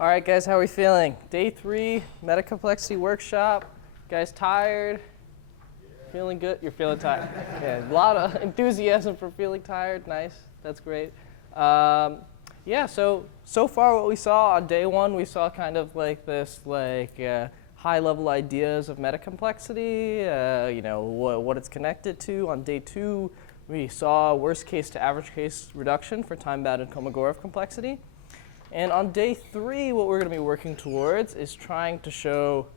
All right, guys, how are we feeling? Day 3, Metacomplexity workshop. Guys tired? Yeah. Feeling good? You're feeling tired. Yeah, a lot of enthusiasm for feeling tired. Nice. That's great. Yeah, so far what we saw on day 1, we saw kind of like this high-level ideas of metacomplexity, what it's connected to. On day 2, we saw worst case to average case reduction for time-bounded Kolmogorov complexity. And on day 3, what we're going to be working towards is trying to show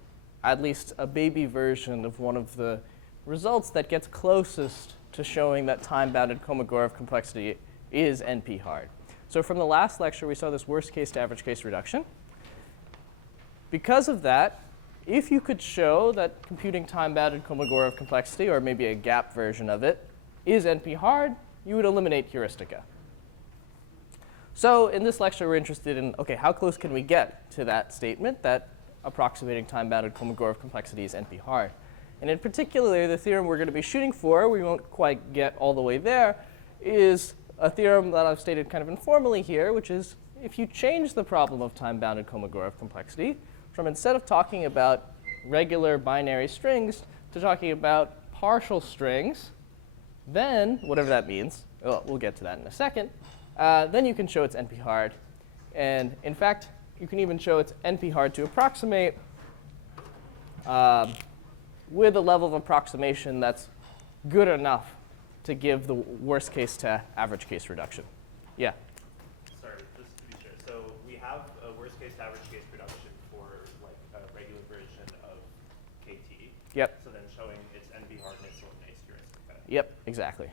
at least a baby version of one of the results that gets closest to showing that time-bounded Kolmogorov complexity is NP-hard. So from the last lecture, we saw this worst case to average case reduction. Because of that, if you could show that computing time-bounded Kolmogorov complexity, or maybe a gap version of it, is NP-hard, you would eliminate heuristica. So in this lecture, we're interested in, OK, how close can we get to that statement that approximating time-bounded Kolmogorov complexity is NP-hard? And in particular, the theorem we're going to be shooting for, we won't quite get all the way there, is a theorem that I've stated kind of informally here, which is if you change the problem of time-bounded Kolmogorov complexity from instead of talking about regular binary strings to talking about partial strings, then, whatever that means, we'll get to that in a second, then you can show it's NP-hard. And in fact, you can even show it's NP-hard to approximate with a level of approximation that's good enough to give the worst case to average case reduction. Yeah? Sorry, just to be sure. So we have a worst case to average case reduction for like a regular version of KT. Yep. So then showing its NP-hardness eliminates heuristica. Yep, exactly.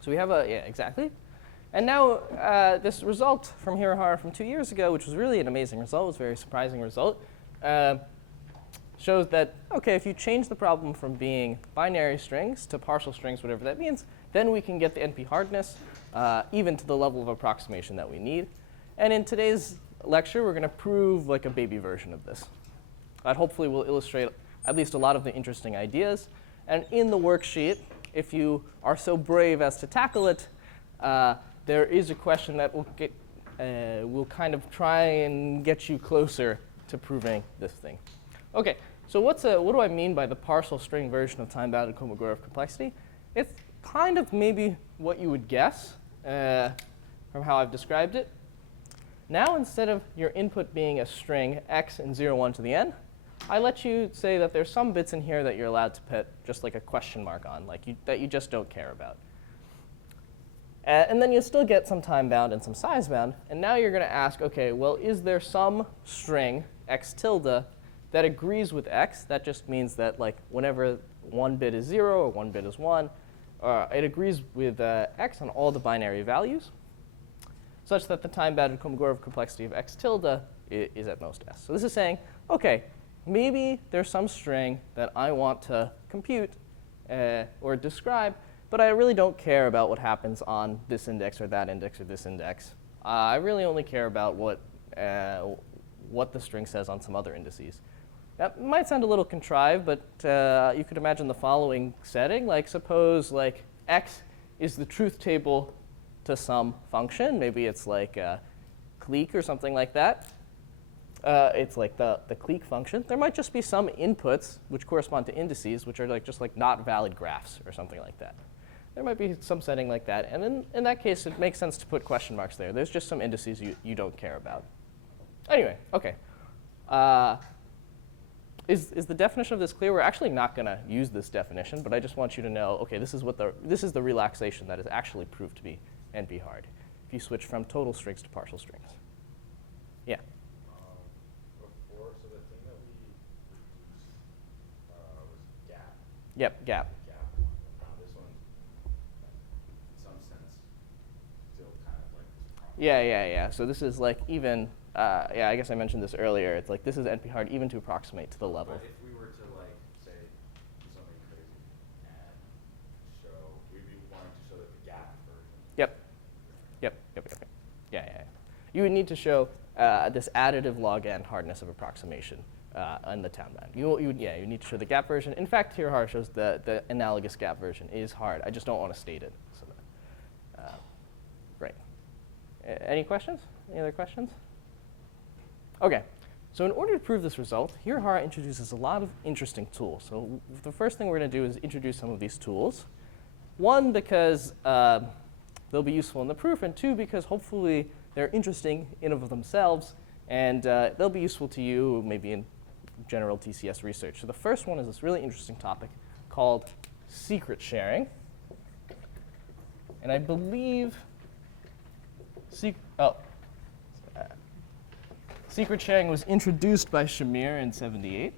So we have exactly. And now this result from Hirahara from 2 years ago, which was really an amazing result, was a very surprising result, shows that, OK, if you change the problem from being binary strings to partial strings, whatever that means, then we can get the NP-hardness even to the level of approximation that we need. And in today's lecture, we're going to prove like a baby version of this. That hopefully will illustrate at least a lot of the interesting ideas. And in the worksheet, if you are so brave as to tackle it, there is a question that will kind of try and get you closer to proving this thing. OK, so what do I mean by the partial string version of time-bounded Kolmogorov complexity? It's kind of maybe what you would guess from how I've described it. Now, instead of your input being a string x and 0, 1 to the n, I let you say that there's some bits in here that you're allowed to put just like a question mark on, that you just don't care about. And then you still get some time bound and some size bound. And now you're going to ask, OK, well, is there some string, x tilde, that agrees with x? That just means that like whenever one bit is 0 or one bit is 1, it agrees with x on all the binary values, such that the time-bounded Kolmogorov complexity of x tilde is at most s. So this is saying, OK, maybe there's some string that I want to compute or describe, but I really don't care about what happens on this index or that index or this index. I really only care about what the string says on some other indices. That might sound a little contrived, but you could imagine the following setting. Like suppose like x is the truth table to some function. Maybe it's like a clique or something like that. It's like the clique function. There might just be some inputs which correspond to indices, which are just like not valid graphs or something like that. There might be some setting like that. And in that case, it makes sense to put question marks there. There's just some indices you don't care about. Anyway, OK. Is the definition of this clear? We're actually not going to use this definition, but I just want you to know, OK, this is the relaxation that is actually proved to be NP-hard if you switch from total strings to partial strings. Yeah? So the thing that we reduced was gap. Yep, gap. Gap one. This one, in some sense, still kind of like this problem. Yeah. So this is like even, I guess I mentioned this earlier. It's like this is NP-hard even to approximate to the level. But if we were to like say do something crazy and we'd be wanting to show that the gap version. Yep. Yeah. You would need to show this additive log n hardness of approximation in the town bound. You need to show the gap version. In fact, Hirahara shows the analogous gap version is hard. I just don't want to state it. So, right. Any questions? Any other questions? OK. So in order to prove this result, Hirahara introduces a lot of interesting tools. So the first thing we're going to do is introduce some of these tools. One, because they'll be useful in the proof, and two, because hopefully they're interesting in and of themselves, and they'll be useful to you maybe in general TCS research. So the first one is this really interesting topic called secret sharing. And I believe secret sharing was introduced by Shamir in '78.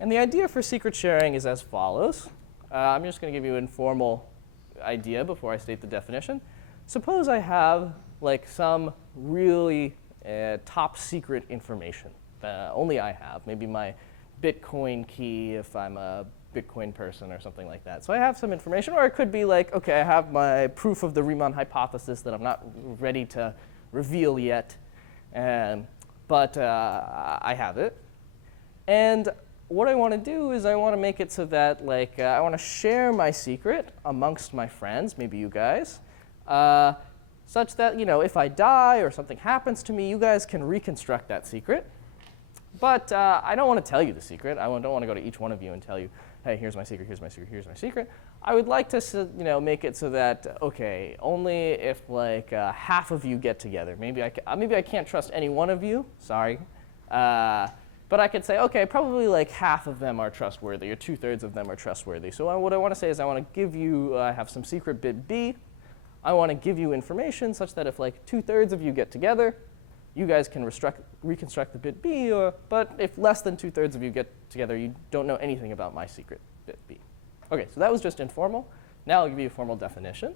And the idea for secret sharing is as follows. I'm just going to give you an informal idea before I state the definition. Suppose I have like some really top secret information that only I have, maybe my Bitcoin key if I'm a Bitcoin person or something like that. So I have some information, or it could be like, OK, I have my proof of the Riemann hypothesis that I'm not ready to reveal yet, but I have it. And what I want to do is I want to make it so that like I want to share my secret amongst my friends, maybe you guys, such that if I die or something happens to me, you guys can reconstruct that secret. But I don't want to tell you the secret. I don't want to go to each one of you and tell you, hey, here's my secret, here's my secret, here's my secret. I would like to make it so that, OK, only if like half of you get together. Maybe I can't trust any one of you. Sorry. But I could say, OK, probably like half of them are trustworthy, or 2/3 of them are trustworthy. So what I want to say is I want to give you, I have some secret bit B. I want to give you information such that if like 2/3 of you get together, you guys can reconstruct the bit B, but if less than 2/3 of you get together, you don't know anything about my secret bit B. OK, so that was just informal. Now I'll give you a formal definition.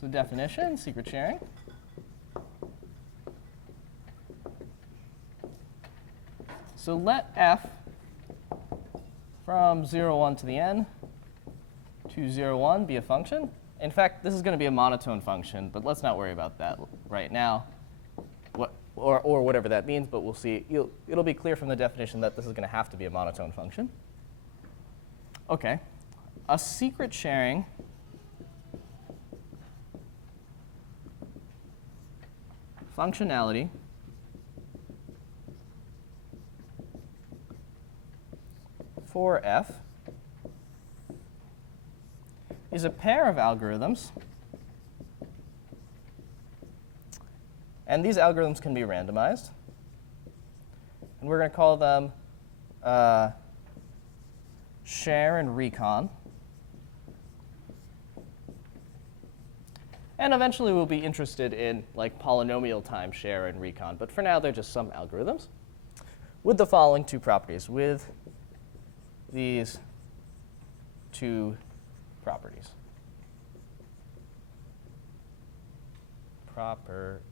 So definition, secret sharing. So let f from 0, 1 to the n to 0, 1 be a function. In fact, this is going to be a monotone function, but let's not worry about that right now, or whatever that means, but we'll see. It'll be clear from the definition that this is going to have to be a monotone function. OK. A secret sharing functionality for f is a pair of algorithms, and these algorithms can be randomized, and we're going to call them share and recon. And eventually we'll be interested in like polynomial time share and recon, but for now they're just some algorithms with the following two properties, with these two properties. Properties.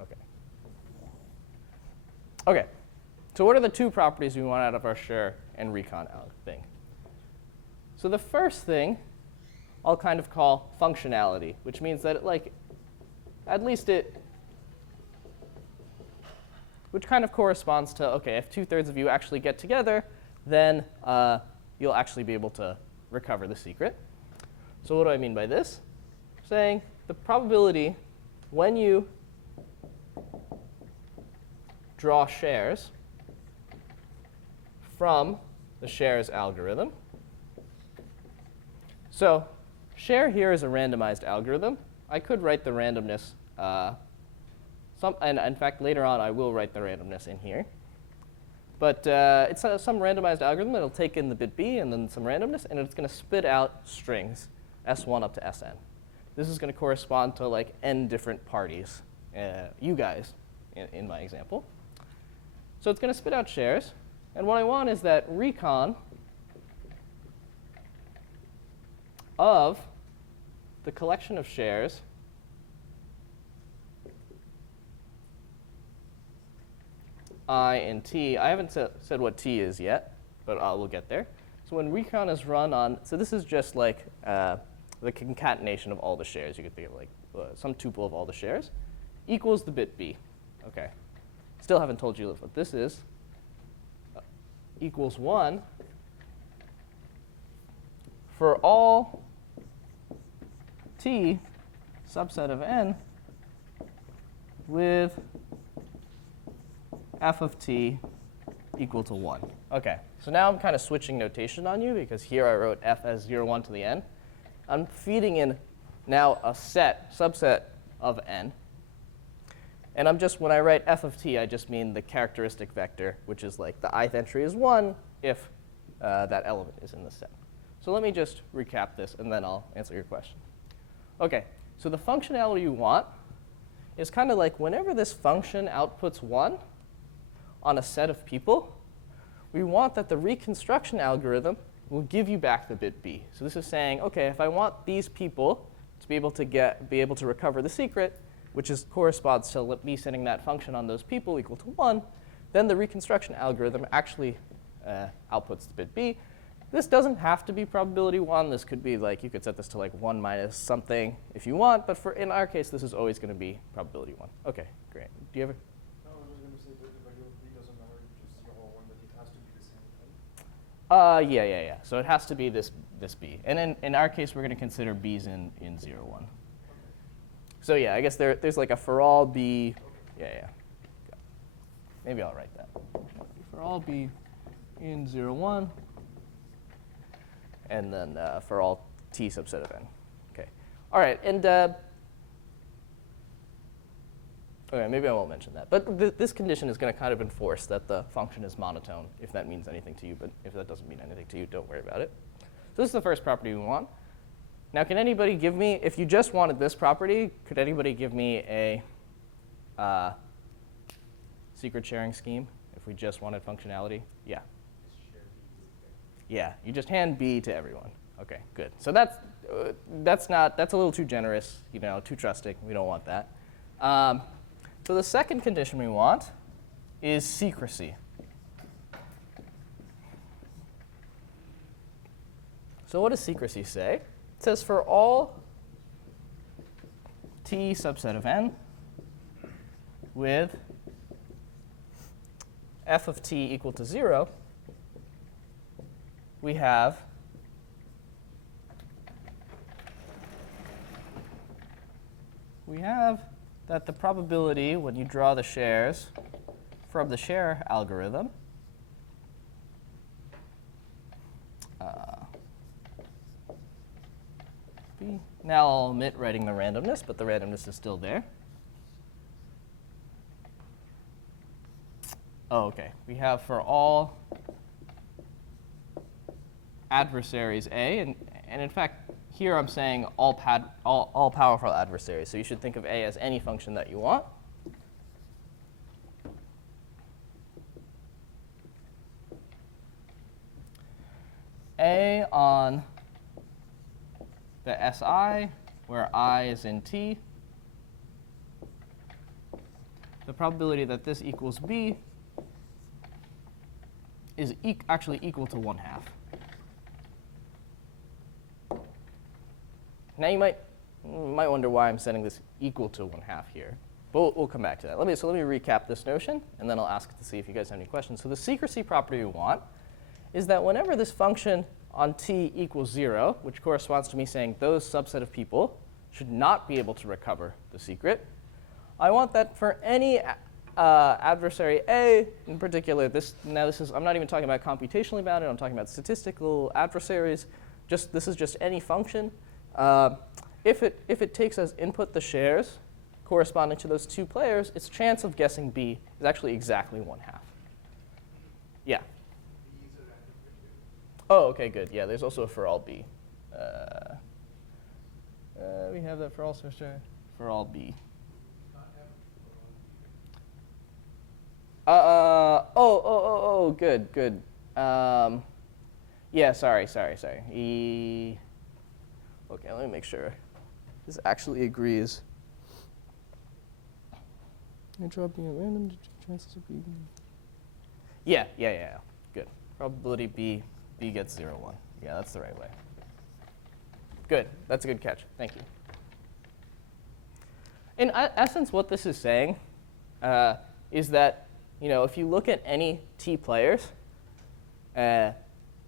OK. OK. So what are the two properties we want out of our share and recon thing? So the first thing I'll kind of call functionality, which means that which kind of corresponds to, OK, if 2/3 of you actually get together, then you'll actually be able to recover the secret. So what do I mean by this? Saying the probability when you draw shares from the shares algorithm. So share here is a randomized algorithm. I could write the randomness, and in fact, later on, I will write the randomness in here. But it's some randomized algorithm that'll take in the bit B and then some randomness, and it's going to spit out strings, S1 up to Sn. This is going to correspond to like n different parties, you guys, in my example. So it's going to spit out shares. And what I want is that recon of the collection of shares I and t. I haven't said what t is yet, but we'll get there. So when recon is run on, so this is just like the concatenation of all the shares. You could think of like some tuple of all the shares, equals the bit b. OK. Still haven't told you what this is. Equals 1 for all t subset of n with f of t equal to 1. OK, so now I'm kind of switching notation on you, because here I wrote f as 0, 1 to the n. I'm feeding in now a subset of n. And I'm just, when I write f of t, I just mean the characteristic vector, which is like the ith entry is 1 if that element is in the set. So let me just recap this, and then I'll answer your question. OK, so the functionality you want is kind of like whenever this function outputs 1 on a set of people, we want that the reconstruction algorithm will give you back the bit b. So this is saying, OK, if I want these people to be able to recover the secret, which corresponds to me setting that function on those people equal to 1, then the reconstruction algorithm actually outputs the bit b. This doesn't have to be probability 1. This could be like, you could set this to like 1 minus something if you want. But in our case, this is always going to be probability 1. OK, great. Do you have a? No, I was just going to say that the regular b doesn't matter, just 0 or 1, but it has to be the same, right? Yeah. So it has to be this b. And in our case, we're going to consider b's in 0, 1. Okay. So yeah, I guess there's like a for all b. Okay. Yeah. Maybe I'll write that. For all b in 0, 1. And then for all t subset of n. OK. All right. And OK, maybe I won't mention that. But this condition is going to kind of enforce that the function is monotone, if that means anything to you. But if that doesn't mean anything to you, don't worry about it. So this is the first property we want. Now, can anybody give me, if you just wanted this property, could anybody give me a secret sharing scheme if we just wanted functionality? Yeah. Yeah, you just hand b to everyone. OK, good. So that's a little too generous, too trusting. We don't want that. So the second condition we want is secrecy. So what does secrecy say? It says for all t subset of n with f of t equal to 0, we have that the probability when you draw the shares from the share algorithm b. Now I'll omit writing the randomness, but the randomness is still there. Oh, OK. We have for all adversaries A, and in fact, here I'm saying all powerful adversaries. So you should think of A as any function that you want. A on the SI, where I is in T. The probability that this equals B is actually equal to 1/2. Now you might wonder why I'm setting this equal to 1/2 here. But we'll come back to that. Let me recap this notion, and then I'll ask to see if you guys have any questions. So the secrecy property we want is that whenever this function on t equals 0, which corresponds to me saying those subset of people should not be able to recover the secret, I want that for any adversary A in particular. I'm not even talking about computationally bounded. I'm talking about statistical adversaries. This is just any function. If it takes as input the shares corresponding to those two players, its chance of guessing B is actually exactly 1/2. Yeah. Oh, OK, good. Yeah, there's also a for all B. We have that for all for all B. Good. Yeah, sorry. OK, let me make sure this actually agrees. Dropping at random chances of B. Yeah. Good. Probability B gets 0, 1. Yeah, that's the right way. Good. That's a good catch. Thank you. In essence, what this is saying is that if you look at any T players, there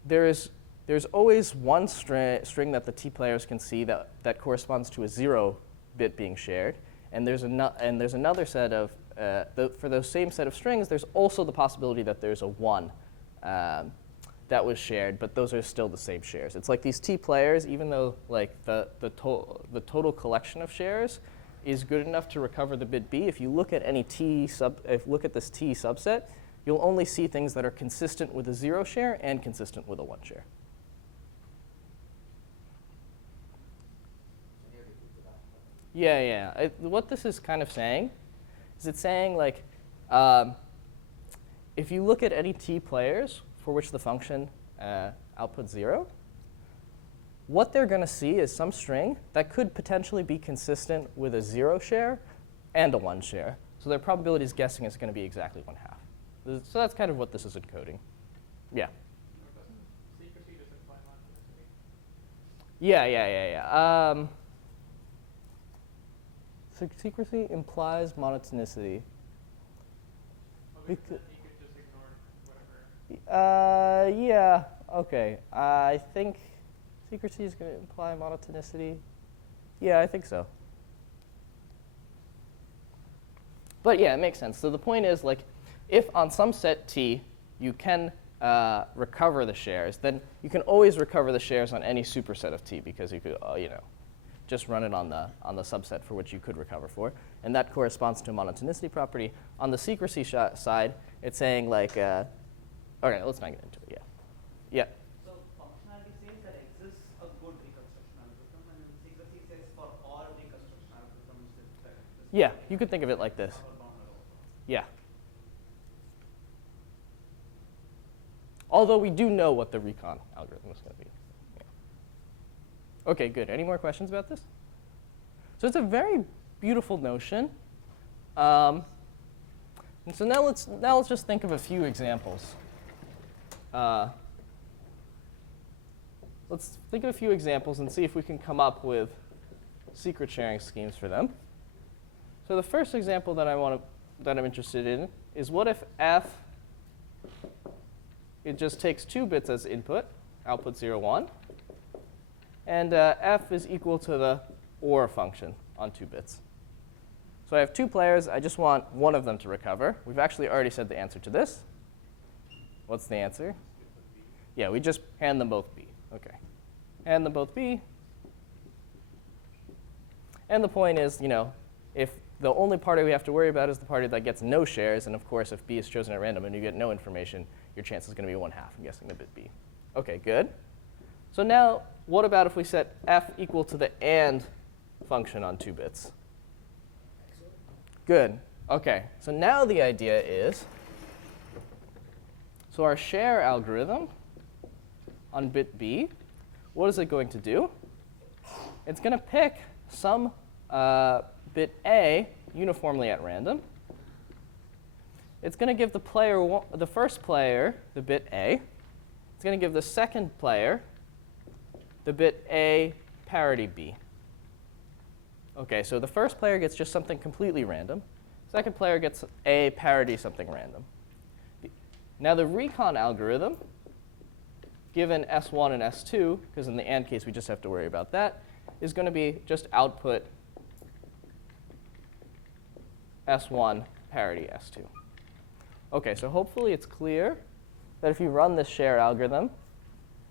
is there's always one string that the T players can see that corresponds to a 0 bit being shared. And there's another set of, for those same set of strings, there's also the possibility that there's a 1 that was shared, but those are still the same shares. It's like these T players, even though like the total collection of shares is good enough to recover the bit B, if you look at any look at this T subset, you'll only see things that are consistent with a 0 share and consistent with a 1 share. Yeah. What this is kind of saying is it's saying like, if you look at any T players for which the function outputs 0, what they're going to see is some string that could potentially be consistent with a 0 share and a 1 share. So their probability is guessing is going to be exactly 1/2. So that's kind of what this is encoding. Yeah. Secrecy does imply monotonicity. Yeah. Secrecy implies monotonicity. Other than that, you could just ignore whatever. Yeah, okay. I think secrecy is going to imply monotonicity. Yeah, I think so. But yeah, it makes sense. So the point is, like, if on some set T you can recover the shares, then you can always recover the shares on any superset of T because you could, just run it on the subset for which you could recover for, and that corresponds to a monotonicity property. On the secrecy side, it's saying like, okay, let's not get into it. Yeah. So functionality says that exists a good reconstruction algorithm, and then secrecy says for all reconstruction algorithms that Yeah, you could think of it like this. Yeah. Although we do know what the recon algorithm is going to be. Okay, good. Any more questions about this? So it's a very beautiful notion. And so now let's just think of a few examples. Let's think of a few examples and see if we can come up with secret sharing schemes for them. So the first example that I'm interested in is what if f, it just takes 2 bits as input, output 0, 1. And f is equal to the OR function on 2 bits. So I have 2 players. I just want one of them to recover. We've actually already said the answer to this. What's the answer? Yeah, we just hand them both B. OK. Hand them both B. And the point is, if the only party we have to worry about is the party that gets no shares, and of course, if B is chosen at random and you get no information, your chance is going to be 1/2. I'm guessing the bit B. OK, good. So now, what about if we set f equal to the AND function on 2 bits? Good. OK, so now the idea is, so our share algorithm on bit B, what is it going to do? It's going to pick some bit A uniformly at random. It's going to give the first player the bit A. It's going to give the second player the bit A parity B. OK, so the first player gets just something completely random. Second player gets A parity something random. Now the recon algorithm, given S1 and S2, because in the AND case we just have to worry about that, is going to be just output S1 parity S2. OK, so hopefully it's clear that if you run this share algorithm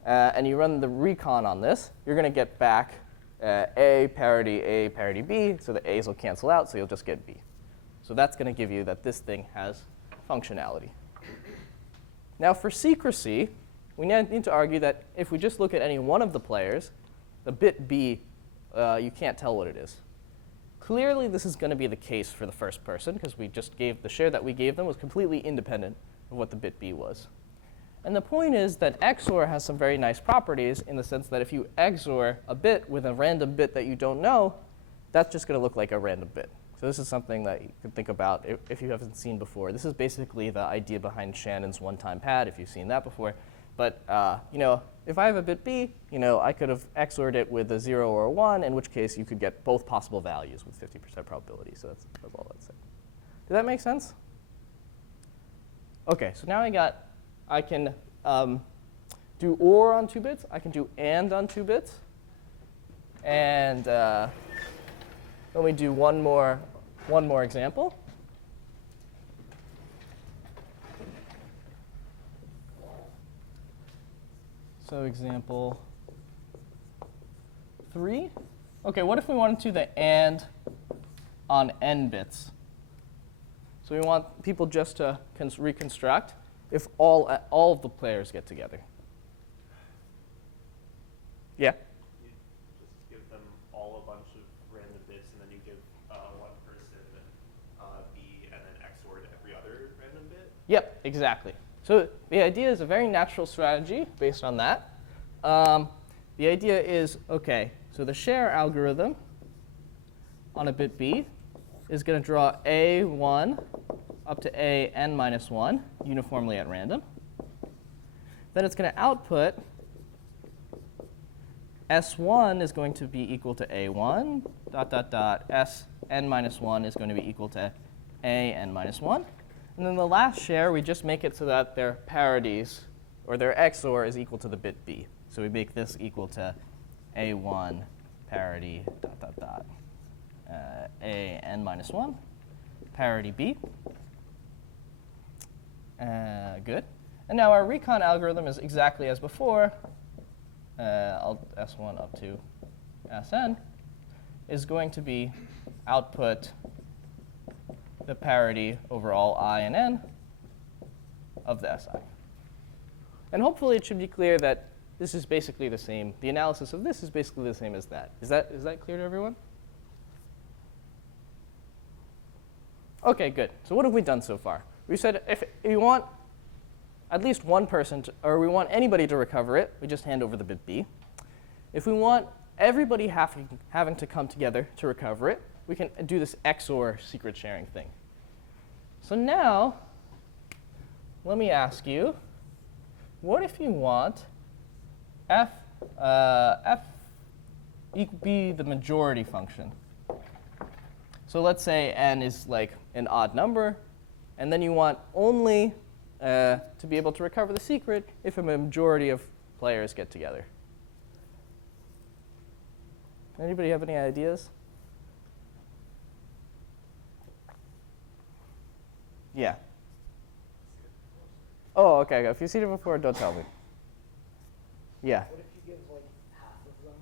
and you run the recon on this, you're going to get back A parity B, so the A's will cancel out, so you'll just get B. So that's going to give you that this thing has functionality. Now for secrecy, we need to argue that if we just look at any one of the players, the bit B, you can't tell what it is. Clearly, this is going to be the case for the first person, because we just gave the share that we gave them was completely independent of what the bit B was. And the point is that XOR has some very nice properties in the sense that if you XOR a bit with a random bit that you don't know, that's just going to look like a random bit. So this is something that you can think about if you haven't seen before. This is basically the idea behind Shannon's one-time pad, if you've seen that before. But if I have a bit B, I could have XORed it with a 0 or a 1, in which case you could get both possible values with 50% probability. So that's all I'd say. Did that make sense? OK, so now I can do or on 2 bits. I can do and on 2 bits. And let me do one more example. So example 3. OK, what if we wanted to do the and on n bits? So we want people just to reconstruct if all of the players get together. Yeah? You just give them all a bunch of random bits, and then you give one person B and then XORed every other random bit? Yep, exactly. So the idea is a very natural strategy based on that. The idea is, OK, so the share algorithm on a bit B is going to draw A1 up to AN minus 1 uniformly at random. Then it's going to output S1 is going to be equal to A1, dot, dot, dot, SN minus 1 is going to be equal to AN minus 1. And then the last share, we just make it so that their parities, or their XOR, is equal to the bit B. So we make this equal to A1 parity, dot, dot, dot, AN minus 1, parity B. Good. And now our recon algorithm is exactly as before. S1 up to Sn is going to be output the parity over all I and n of the Si. And hopefully it should be clear that this is basically the same. The analysis of this is basically the same as that. Is that clear to everyone? OK, good. So what have we done so far? We said if you want at least one person, or we want anybody to recover it, we just hand over the bit B. If we want everybody having to come together to recover it, we can do this XOR secret sharing thing. So now, let me ask you, what if you want f be the majority function? So let's say n is like an odd number, and then you want only to be able to recover the secret if a majority of players get together. Anybody have any ideas? Yeah. Oh, OK. If you've seen it before, don't tell me. Yeah. What if you give like half of them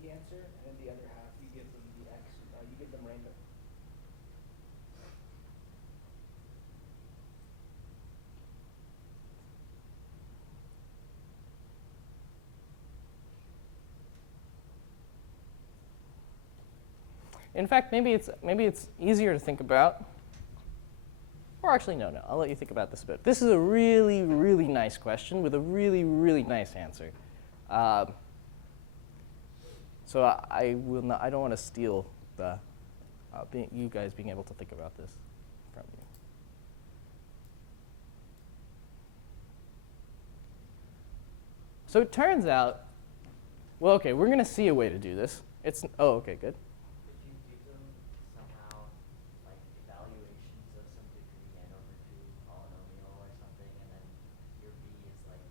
the answer, and then the other half you give them the X, you give them random? In fact, maybe it's easier to think about. Or actually, no. I'll let you think about this a bit. This is a really, really nice question with a really, really nice answer. So I don't want to steal the you guys being able to think about this from you. So it turns out, well, OK, we're going to see a way to do this. OK, good. If you give them somehow like evaluations of some degree n/2 polynomial or something, and then your B is like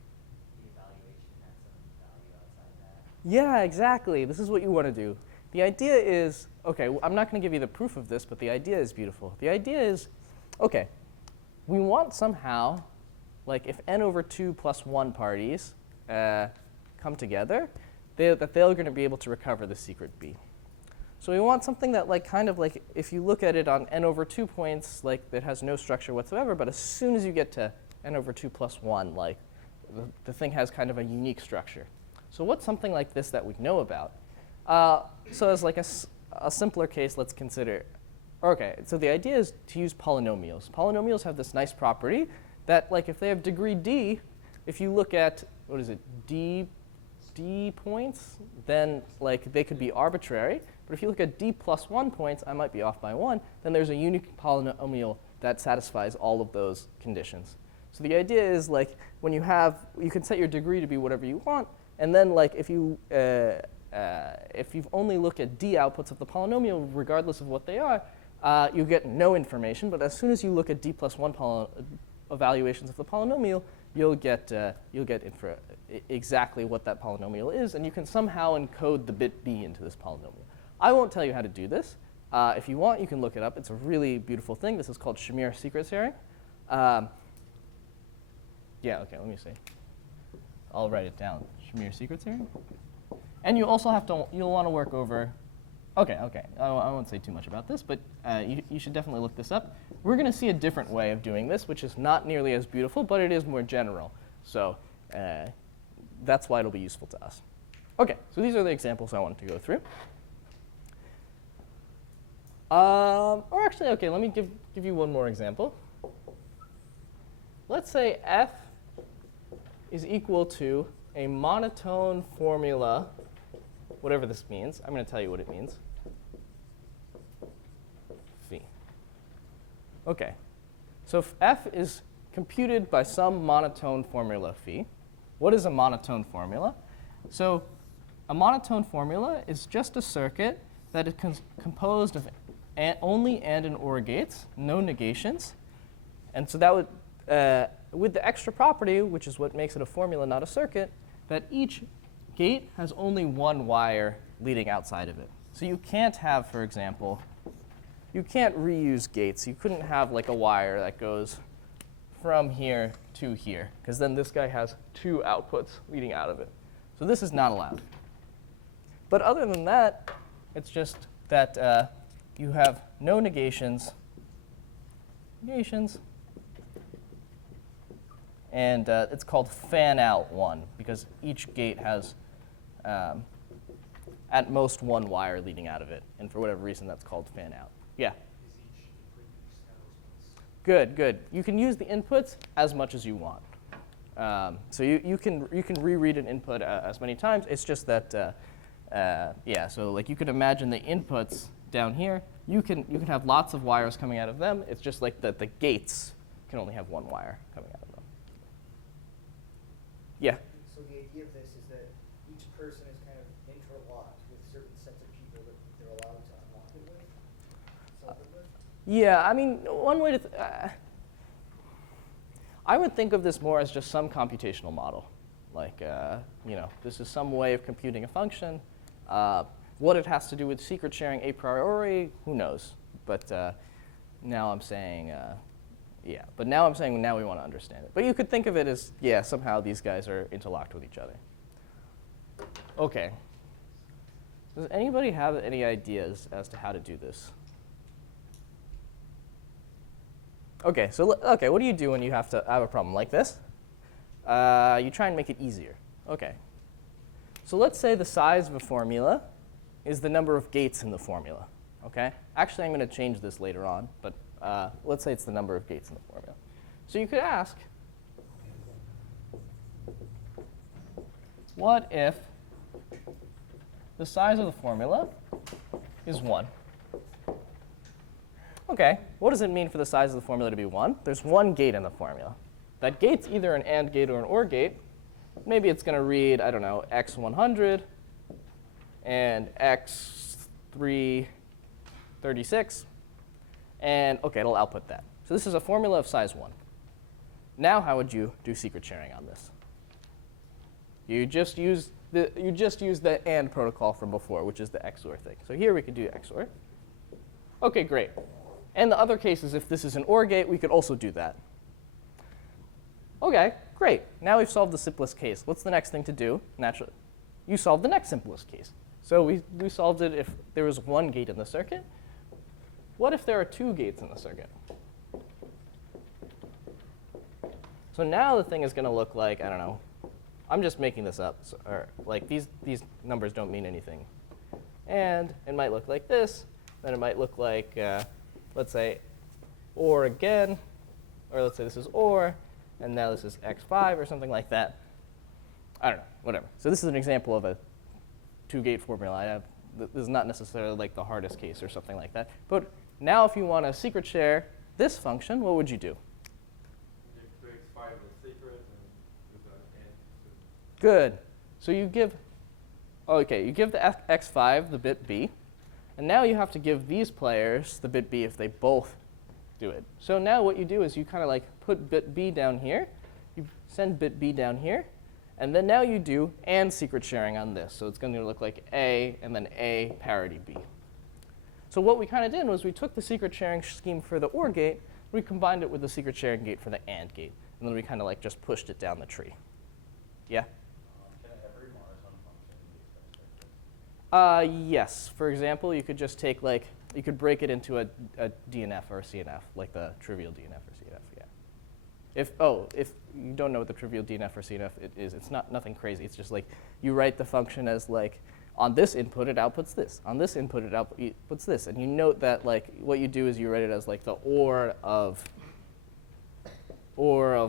the evaluation at some value outside that. Yeah, exactly. This is what you want to do. The idea is, OK, I'm not going to give you the proof of this, but the idea is beautiful. The idea is, OK, we want somehow, like if n/2 plus 1 parties come together, that they're going to be able to recover the secret B. So we want something that kind of like if you look at it on n/2 points, that has no structure whatsoever, but as soon as you get to n/2 plus 1, the thing has kind of a unique structure. So what's something like this that we know about? So as a simpler case, let's consider. OK, so the idea is to use polynomials. Polynomials have this nice property that if they have degree d, if you look at, what is it, d points, then they could be arbitrary. But if you look at d plus 1 points, I might be off by 1, then there's a unique polynomial that satisfies all of those conditions. So the idea is when you can set your degree to be whatever you want, and then if you've only looked at d outputs of the polynomial, regardless of what they are, you get no information. But as soon as you look at d plus 1 evaluations of the polynomial, you'll get exactly what that polynomial is, and you can somehow encode the bit b into this polynomial. I won't tell you how to do this. If you want, you can look it up. It's a really beautiful thing. This is called Shamir secret sharing. Yeah, okay, let me see. I'll write it down. Shamir secret sharing. And you also have to, you'll want to work over, okay. I won't say too much about this, but you should definitely look this up. We're going to see a different way of doing this, which is not nearly as beautiful, but it is more general. So that's why it'll be useful to us. Okay, so these are the examples I wanted to go through. Or actually, okay, let me give you one more example. Let's say f is equal to a monotone formula, whatever this means. I'm going to tell you what it means. Phi. Okay, so if f is computed by some monotone formula phi, what is a monotone formula? So a monotone formula is just a circuit that is composed of only and or gates, no negations. And so that would, with the extra property, which is what makes it a formula, not a circuit, that each gate has only one wire leading outside of it. So you can't have, for example, you can't reuse gates. You couldn't have like a wire that goes from here to here, because then this guy has two outputs leading out of it. So this is not allowed. But other than that, it's just that you have no negations, and it's called fan-out 1, because each gate has at most one wire leading out of it, and for whatever reason, that's called fan-out. Yeah? Good. You can use the inputs as much as you want. So you can reread an input as many times. It's just that, yeah, so like you could imagine the inputs down here. You can have lots of wires coming out of them. It's just like the gates can only have one wire coming out of them. Yeah? So the idea of this is that each person is kind of interlocked with certain sets of people that they're allowed to unlock it with, solve it with? Yeah, I mean, one way to, I would think of this more as just some computational model. Like, you know, this is some way of computing a function. What it has to do with secret sharing a priori, who knows? But now I'm saying, yeah. But now I'm saying now we want to understand it. But you could think of it as, yeah, somehow these guys are interlocked with each other. Okay. Does anybody have any ideas as to how to do this? Okay, so what do you do when you have to have a problem like this? You try and make it easier. Okay. So let's say the size of a formula is the number of gates in the formula. Okay? Actually, I'm going to change this later on, but let's say it's the number of gates in the formula. So you could ask, what if the size of the formula is 1? Okay, what does it mean for the size of the formula to be 1? There's one gate in the formula. That gate's either an AND gate or an OR gate. Maybe it's going to read, I don't know, x100 and x336. And OK, it'll output that. So this is a formula of size 1. Now how would you do secret sharing on this? You just use the AND protocol from before, which is the XOR thing. So here we could do XOR. OK, great. And the other cases, if this is an OR gate, we could also do that. OK, great. Now we've solved the simplest case. What's the next thing to do? Naturally, you solve the next simplest case. So we solved it if there was one gate in the circuit. What if there are 2 gates in the circuit? So now the thing is going to look like, I don't know. I'm just making this up. So, or like these numbers don't mean anything. And it might look like this. Then it might look like, let's say, OR again. Or let's say this is OR. And now this is x5 or something like that. I don't know, whatever. So this is an example of a 2-gate formula. This is not necessarily like the hardest case or something like that. But now if you want to secret share this function, what would you do? Good. So you give, OK, you give the x5 the bit b. And now you have to give these players the bit b if they both do it. So now what you do is you kind of like put bit b down here. You send bit B down here, and then now you do and secret sharing on this. So it's going to look like A and then A parity B. So what we kind of did was we took the secret sharing scheme for the OR gate, we combined it with the secret sharing gate for the AND gate, and then we kind of like just pushed it down the tree. Yeah? Can every monotone function be extracted? Yes. For example, you could just take like, you could break it into a DNF or a CNF, like the trivial DNF or CNF, yeah. If you don't know what the trivial DNF or CNF is, it's nothing crazy. It's just like you write the function as like, on this input it outputs this. On this input it outputs this. And you note that like what you do is you write it as like the OR of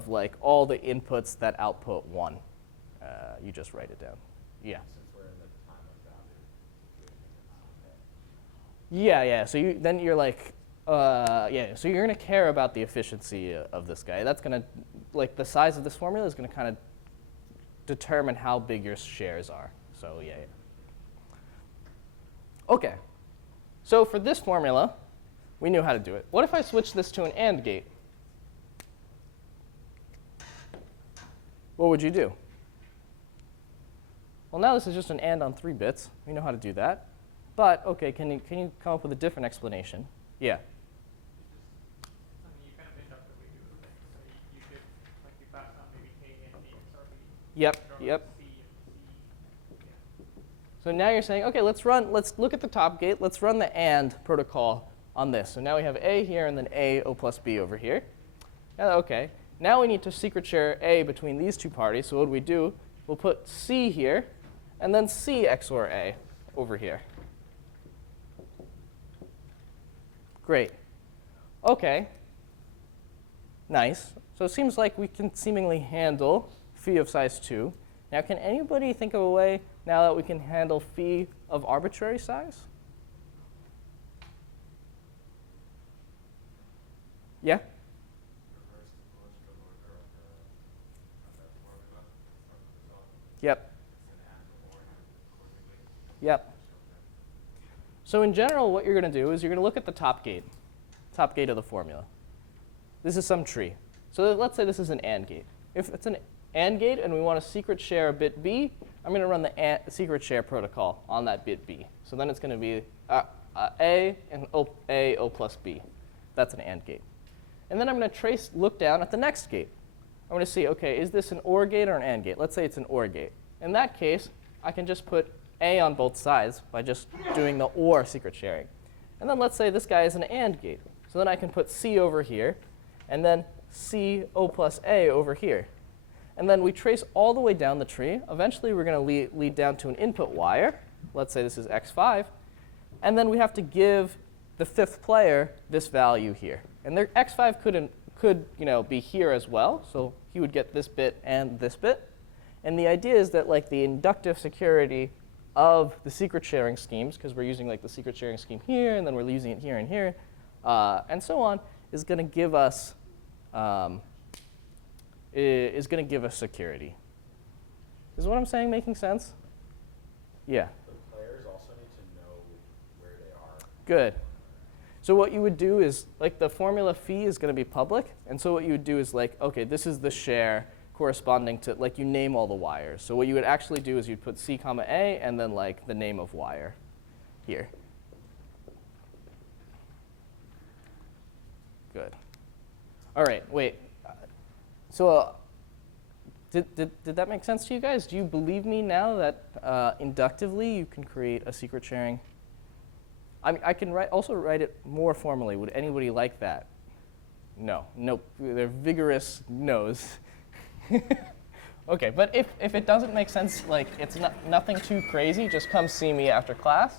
like all the inputs that output 1. You just write it down. Yeah. Since we're in the time unbounded situation, Yeah. So then you're like, so you're going to care about the efficiency of this guy. That's going to, like the size of this formula is going to kind of determine how big your shares are. So yeah. Okay. So for this formula, we knew how to do it. What if I switch this to an AND gate? What would you do? Well, now this is just an AND on 3 bits. We know how to do that. But, OK, can you come up with a different explanation? Yeah. I mean, you kind of inductively do the thing. So you could, like, you pass on maybe A and B XOR B. Yep. C and C. So now you're saying, OK, let's look at the top gate. Let's run the AND protocol on this. So now we have A here and then A, O plus B over here. OK. Now we need to secret share A between these two parties. So what do we do? We'll put C here, and then C XOR A over here. Great. OK. Nice. So it seems like we can seemingly handle phi of size 2. Now, can anybody think of a way now that we can handle phi of arbitrary size? Yeah? Yep. Yep. So in general, what you're going to do is you're going to look at the top gate of the formula. This is some tree. So let's say this is an AND gate. If it's an AND gate and we want to secret share a bit B, I'm going to run the secret share protocol on that bit B. So then it's going to be A and O plus B. That's an AND gate. And then I'm going to look down at the next gate. I'm going to see, OK, is this an OR gate or an AND gate? Let's say it's an OR gate. In that case, I can just put A on both sides by just doing the OR secret sharing. And then let's say this guy is an AND gate. So then I can put C over here, and then C O plus A over here. And then we trace all the way down the tree. Eventually, we're going to lead down to an input wire. Let's say this is x5. And then we have to give the 5th player this value here. And their x5 could be here as well. So he would get this bit and this bit. And the idea is that like the inductive security of the secret sharing schemes, because we're using like the secret sharing scheme here, and then we're using it here and here, and so on, is going to give us security. Is what I'm saying making sense? Yeah. The players also need to know where they are. Good. So what you would do is, like the formula phi is going to be public, and so what you would do is like, OK, this is the share corresponding to, like you name all the wires. So what you would actually do is you'd put C comma A and then like the name of wire here. Good. All right, wait. So did that make sense to you guys? Do you believe me now that inductively you can create a secret sharing? I mean, I can also write it more formally. Would anybody like that? No. Nope. They're vigorous no's. OK, but if it doesn't make sense, like it's nothing too crazy, just come see me after class.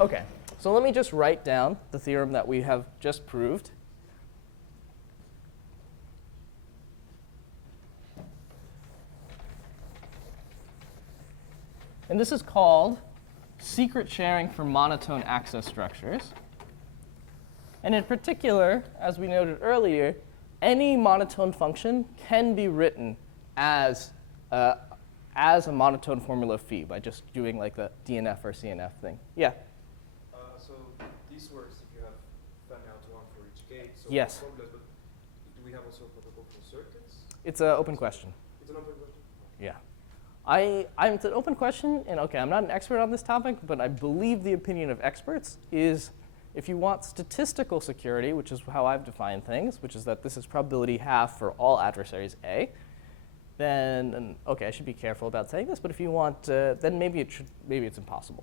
OK, so let me just write down the theorem that we have just proved. And this is called secret sharing for monotone access structures. And in particular, as we noted earlier, any monotone function can be written as a monotone formula of phi by just doing like the DNF or CNF thing. Yeah? So this works if you have fan out 1 for each gate. So Yes. formulas, but It's an open question. It's an open question. Yeah. It's an open question, and okay, I'm not an expert on this topic, but I believe the opinion of experts is if you want statistical security, which is how I've defined things, which is that this is probability half for all adversaries A, then, and okay, I should be careful about saying this, but if you want, then maybe it's impossible.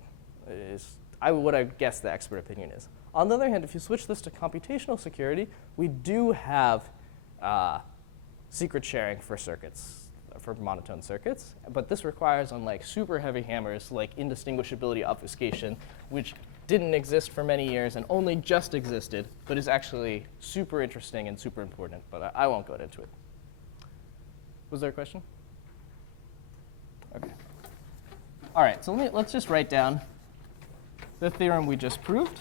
What I guess the expert opinion is. On the other hand, if you switch this to computational security, we do have secret sharing for circuits, for monotone circuits, but this requires on like super heavy hammers like indistinguishability obfuscation, which didn't exist for many years and only just existed, but is actually super interesting and super important, but I won't go into it. Was there a question? Okay. All right, so let's just write down the theorem we just proved,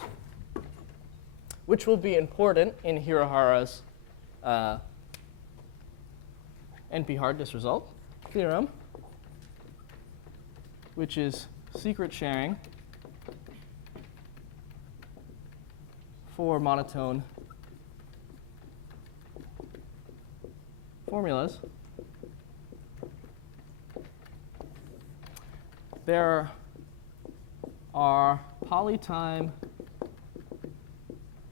which will be important in Hirahara's NP hardness result theorem, which is secret sharing for monotone formulas. There are polytime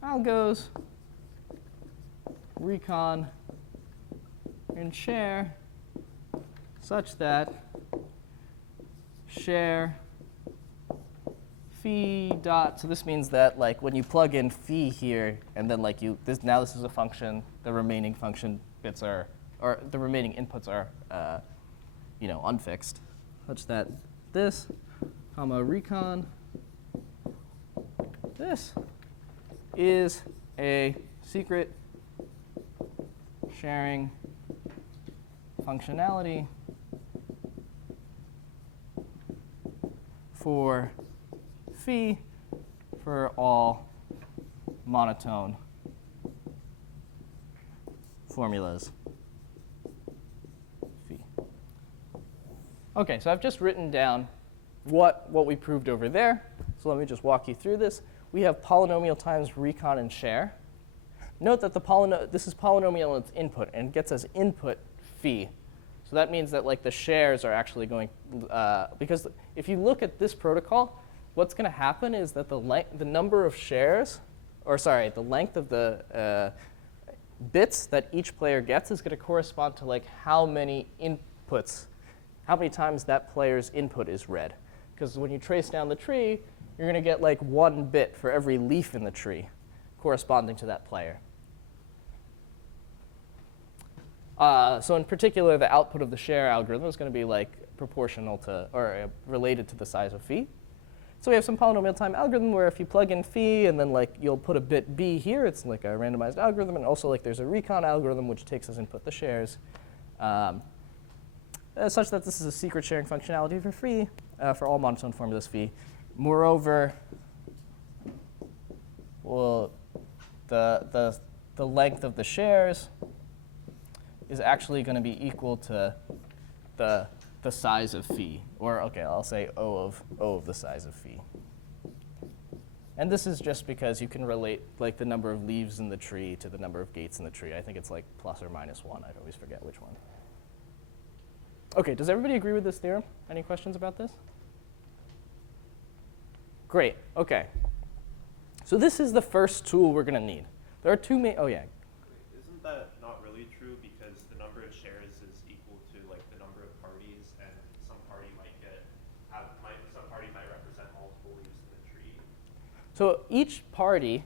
algos, recon, and share such that share phi dot, so this means that like when you plug in phi here and then like now this is a function, the remaining function bits are, or the remaining inputs are unfixed, such that this, comma recon, this is a secret sharing functionality for phi for all monotone formulas phi. Okay, so I've just written down what we proved over there. So let me just walk you through this. We have polynomial times recon and share. Note that this is polynomial in its input, and it gets as input phi. So that means that like the shares are actually going, because if you look at this protocol, what's going to happen is that the number of shares, or sorry, the length of the bits that each player gets is going to correspond to like how many inputs, how many times that player's input is read. Because when you trace down the tree, you're going to get like 1 bit for every leaf in the tree corresponding to that player. So in particular, the output of the share algorithm is going to be like proportional to, or related to the size of phi. So we have some polynomial time algorithm where if you plug in phi and then like you'll put a bit b here, it's like a randomized algorithm, and also like there's a recon algorithm which takes as input the shares, such that this is a secret sharing functionality for phi, for all monotone formulas phi. Moreover, well, the length of the shares is actually going to be equal to the size of phi, or okay, I'll say O of the size of phi. And this is just because you can relate like the number of leaves in the tree to the number of gates in the tree. I think it's like plus or minus 1. I always forget which one. Okay, does everybody agree with this theorem? Any questions about this? Great, okay. So this is the first tool we're going to need. There are two main, oh yeah. Isn't that not really true, because the number of shares is equal to like the number of parties, and some party might represent multiple leaves in the tree? So each party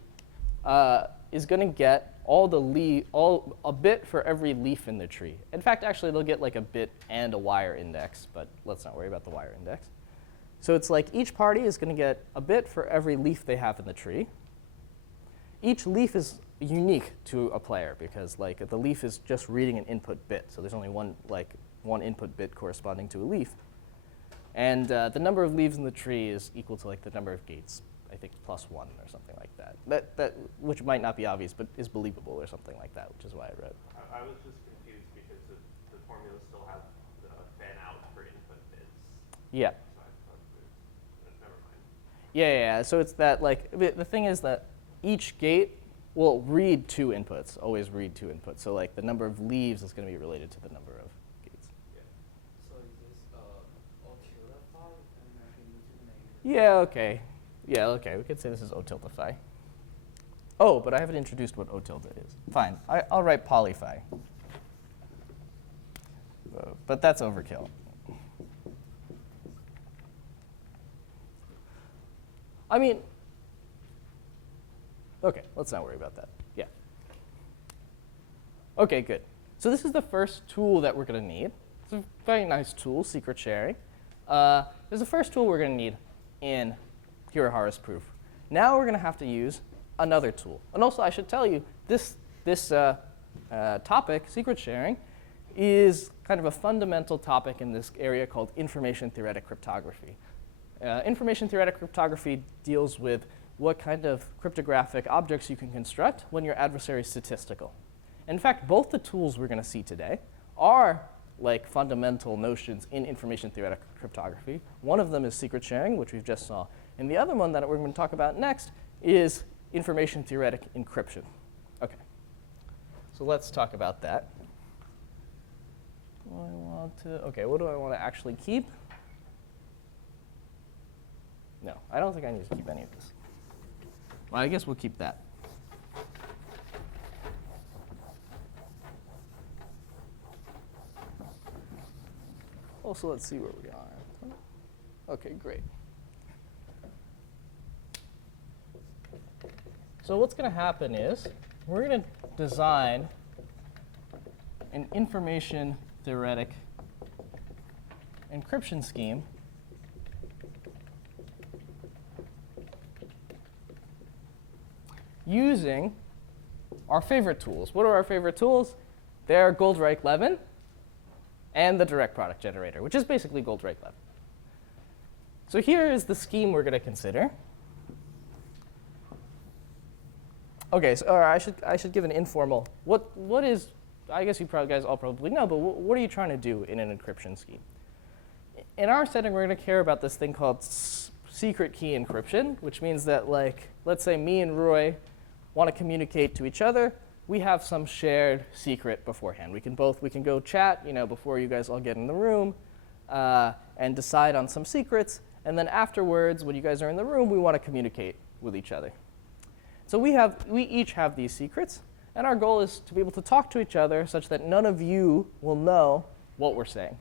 is going to get a bit for every leaf in the tree. In fact, actually, they'll get like a bit and a wire index, but let's not worry about the wire index. So it's like each party is going to get a bit for every leaf they have in the tree. Each leaf is unique to a player because like the leaf is just reading an input bit. So there's only one input bit corresponding to a leaf. And the number of leaves in the tree is equal to like the number of gates, I think plus 1 or something like that. Which might not be obvious, but is believable or something like that, which is why I wrote. I was just confused because the formulas still have the fan out for input bits. Yeah. So I thought never mind. Yeah. So it's that like the thing is that each gate well, read 2 inputs, always read 2 inputs. So like the number of leaves is going to be related to the number of gates. So is this Otilda phi? I mean, I can use it in Yeah, okay. Yeah, okay, we could say this is O tilde phi. Oh, but I haven't introduced what O tilde is. Fine, I'll write poly phi. But that's overkill. I mean, okay, let's not worry about that. Yeah. Okay, good. So this is the first tool that we're going to need. It's a very nice tool, secret sharing. This is the first tool we're going to need in Hirahara's proof. Now we're going to have to use another tool. And also, I should tell you, this topic, secret sharing, is kind of a fundamental topic in this area called information theoretic cryptography. Information theoretic cryptography deals with what kind of cryptographic objects you can construct when your adversary is statistical. In fact, both the tools we're going to see today are like fundamental notions in information theoretic cryptography. One of them is secret sharing, which we've just saw. And the other one that we're going to talk about next is information theoretic encryption. Okay, so let's talk about that. What do I want to actually keep? No, I don't think I need to keep any of this. Well, I guess we'll keep that. Also, let's see where we are. Okay, great. So what's going to happen is we're going to design an information theoretic encryption scheme using our favorite tools. What are our favorite tools? They're Goldreich-Levin and the direct product generator, which is basically Goldreich-Levin. So here is the scheme we're going to consider. Okay, so I should give an informal. What is? I guess you guys all probably know, but what are you trying to do in an encryption scheme? In our setting, we're going to care about this thing called secret key encryption, which means that, like, let's say me and Roy want to communicate to each other. We have some shared secret beforehand. We can go chat, before you guys all get in the room, and decide on some secrets. And then afterwards, when you guys are in the room, we want to communicate with each other. So we each have these secrets, and our goal is to be able to talk to each other such that none of you will know what we're saying.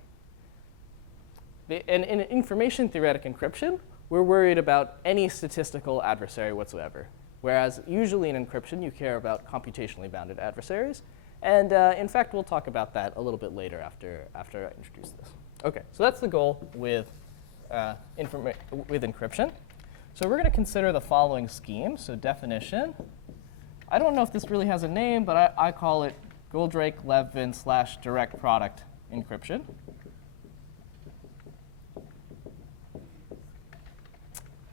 And in information theoretic encryption, we're worried about any statistical adversary whatsoever. Whereas usually in encryption, you care about computationally bounded adversaries. And in fact, we'll talk about that a little bit later after I introduce this. Okay, so that's the goal with encryption. So we're going to consider the following scheme. So definition. I don't know if this really has a name, but I call it Goldreich-Levin / direct product encryption.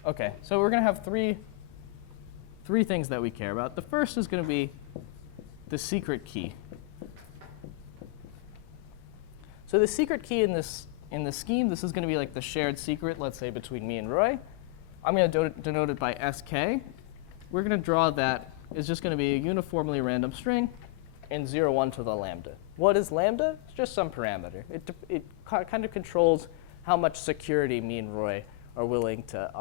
Okay, so we're going to have three things that we care about. The first is going to be the secret key. So the secret key in this scheme, this is going to be like the shared secret, let's say, between me and Roy. I'm going to denote it by SK. We're going to draw that. It's just going to be a uniformly random string and 0, 1 to the lambda. What is lambda? It's just some parameter. It kind of controls how much security me and Roy are willing to,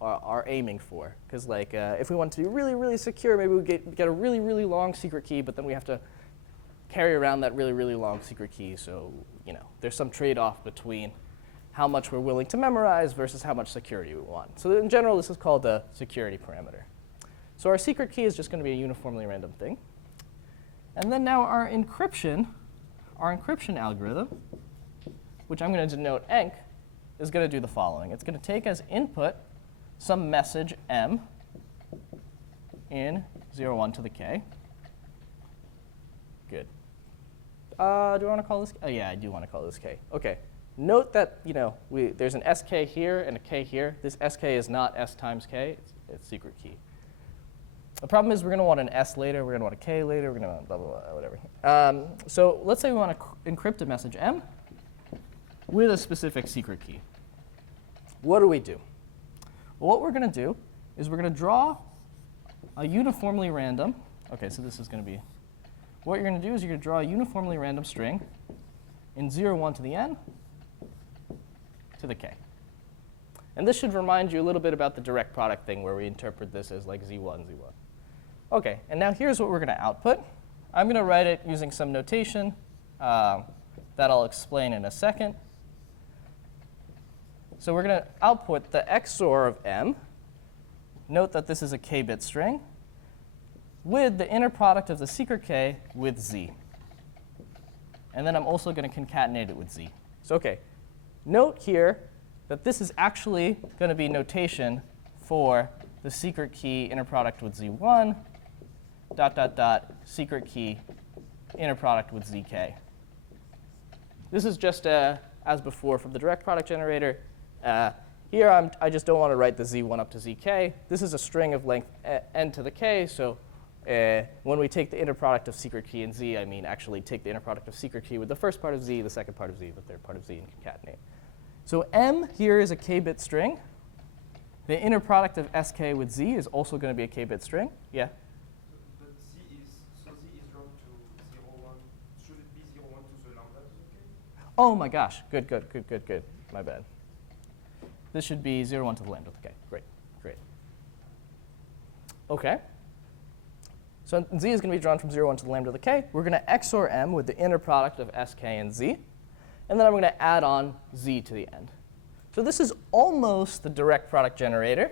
are aiming for. Because like, if we want to be really, really secure, maybe we get a really, really long secret key, but then we have to carry around that really, really long secret key. So there's some trade-off between how much we're willing to memorize versus how much security we want. So in general, this is called a security parameter. So our secret key is just going to be a uniformly random thing. And then now our encryption algorithm, which I'm going to denote enc, is going to do the following. It's going to take as input some message m in 0, 1 to the k. Good. Do I want to call this? Oh, yeah, I do want to call this k. OK. Note that there's an sk here and a k here. This sk is not s times k. It's secret key. The problem is we're going to want an s later. We're going to want a k later. We're going to want blah, blah, blah, whatever. So let's say we want to encrypt a message m with a specific secret key. What do we do? Well, what we're going to do is we're going to draw a uniformly random Okay, so this is going to be, what you're going to do is you're going to draw a uniformly random string in 0, 1 to the n to the k. And this should remind you a little bit about the direct product thing where we interpret this as like z1, z1. OK, and now here's what we're going to output. I'm going to write it using some notation that I'll explain in a second. So we're going to output the XOR of m. Note that this is a k-bit string with the inner product of the secret k with z. And then I'm also going to concatenate it with z. So OK, note here that this is actually going to be notation for the secret key inner product with z1, dot, dot, dot, secret key inner product with zk. This is just as before from the direct product generator. Here I just don't want to write the z1 up to zk. This is a string of length n to the k. So when we take the inner product of secret key and z, I mean actually take the inner product of secret key with the first part of z, the second part of z, the third part of z, and concatenate. So m here is a k-bit string. The inner product of sk with z is also going to be a k-bit string. Yeah? But z is drawn to 0, 1. Should it be 0, 1 to the lambda to the k? Oh my gosh. Good. My bad. This should be 0, 1 to the lambda. OK, great. OK. So z is going to be drawn from 0, 1 to the lambda to the k. We're going to XOR m with the inner product of sk and z. And then I'm going to add on z to the end. So this is almost the direct product generator.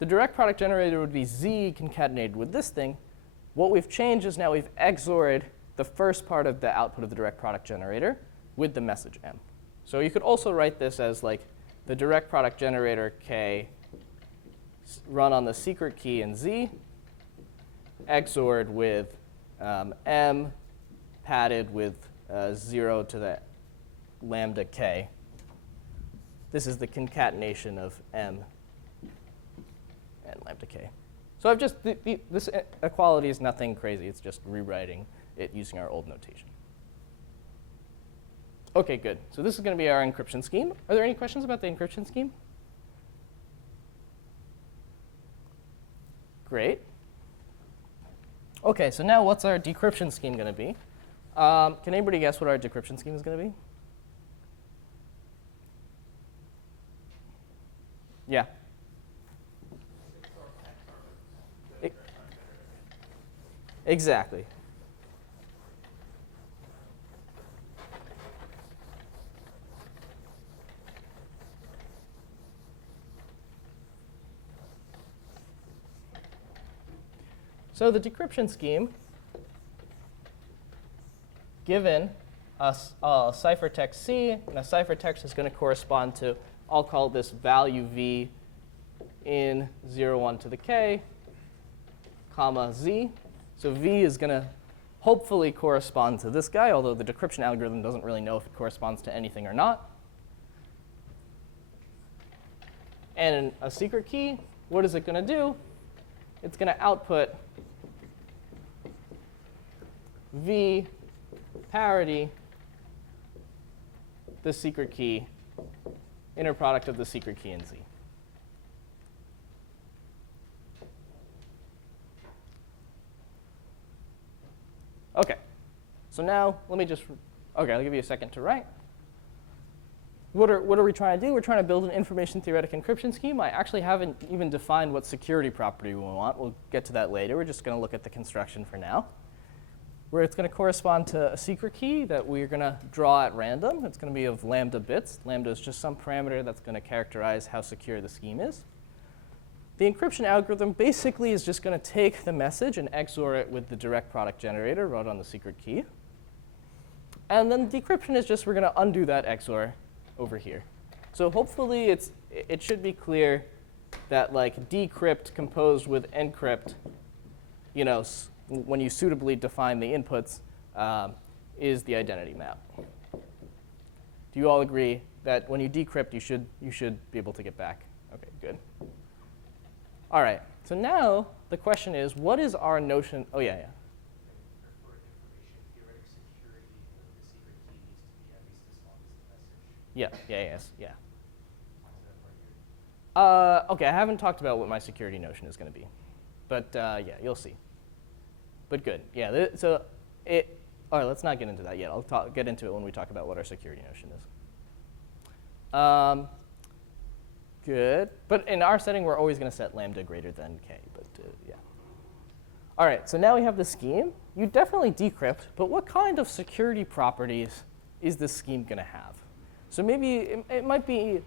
The direct product generator would be z concatenated with this thing. What we've changed is now we've XORed the first part of the output of the direct product generator with the message m. So you could also write this as like the direct product generator k run on the secret key in z, XORed with m padded with 0 to the lambda k. This is the concatenation of m and lambda k. So I've just, this equality is nothing crazy. It's just rewriting it using our old notation. OK, good. So this is going to be our encryption scheme. Are there any questions about the encryption scheme? Great. OK, so now what's our decryption scheme going to be? Can anybody guess what our decryption scheme is going to be? Yeah. Exactly. So the decryption scheme, given a ciphertext C, and a ciphertext is going to correspond to, I'll call this value v in 0, 1 to the k, comma z. So v is going to hopefully correspond to this guy, although the decryption algorithm doesn't really know if it corresponds to anything or not. And a secret key, what is it going to do? It's going to output v parity the secret key, inner product of the secret key and z. OK. So now let me just, OK, I'll give you a second to write. What are we trying to do? We're trying to build an information theoretic encryption scheme. I actually haven't even defined what security property we want. We'll get to that later. We're just going to look at the construction for now, where it's going to correspond to a secret key that we're going to draw at random. It's going to be of lambda bits. Lambda is just some parameter that's going to characterize how secure the scheme is. The encryption algorithm basically is just going to take the message and XOR it with the direct product generator run on the secret key. And then decryption is just we're going to undo that XOR over here. So hopefully it should be clear that like decrypt composed with encrypt, you know, when you suitably define the inputs, is the identity map. Do you all agree that when you decrypt, you should be able to get back? OK, good. All right. So now the question is, what is our notion? Oh, yeah. For information theoretic security, the secret key needs to be at least as long as the message. Yeah. Why is that part here? OK, I haven't talked about what my security notion is going to be. But yeah, you'll see. But good. Yeah. All right, let's not get into that yet. I'll get into it when we talk about what our security notion is. Good. But in our setting, we're always going to set lambda greater than k. But yeah. All right, so now we have the scheme. You definitely decrypt, but what kind of security properties is this scheme going to have? So maybe it might be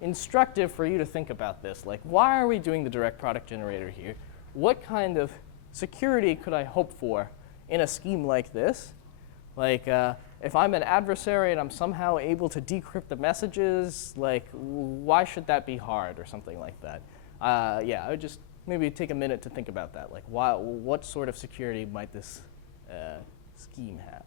instructive for you to think about this. Like, why are we doing the direct product generator here? What kind of security could I hope for in a scheme like this? Like, if I'm an adversary and I'm somehow able to decrypt the messages, like, why should that be hard or something like that? Yeah, I would just maybe take a minute to think about that. Like, what sort of security might this scheme have?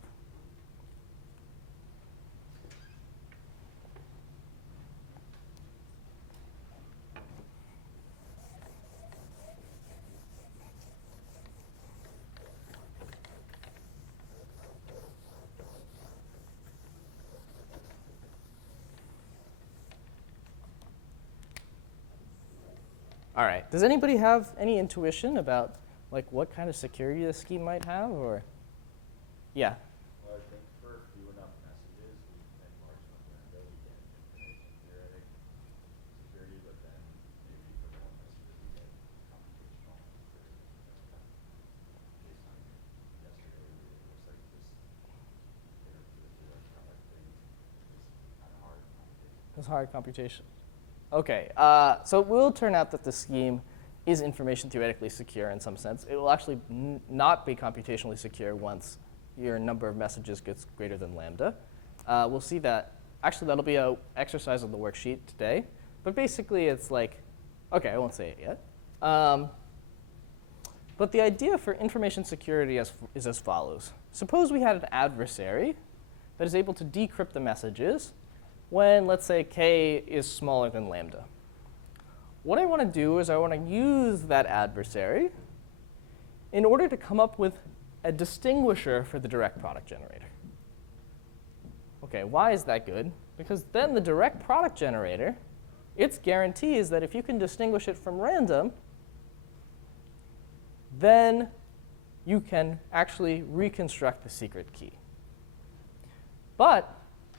All right. Does anybody have any intuition about like what kind of security this scheme might have, or? Yeah. Well, I think for few enough messages and large enough windows, you get information theoretic security, but then maybe for more messages, you get computational security. Based on yesterday, it looks like this direct product thing is kind of hard computation. It's hard computation. Okay, so it will turn out that the scheme is information theoretically secure in some sense. It will actually not be computationally secure once your number of messages gets greater than lambda. We'll see that. Actually, that'll be an exercise on the worksheet today. But basically, it's like, okay, I won't say it yet. But the idea for information security is as follows. Suppose we had an adversary that is able to decrypt the messages when, let's say, k is smaller than lambda. What I want to do is I want to use that adversary in order to come up with a distinguisher for the direct product generator. Okay, why is that good? Because then the direct product generator, its guarantee is that if you can distinguish it from random, then you can actually reconstruct the secret key.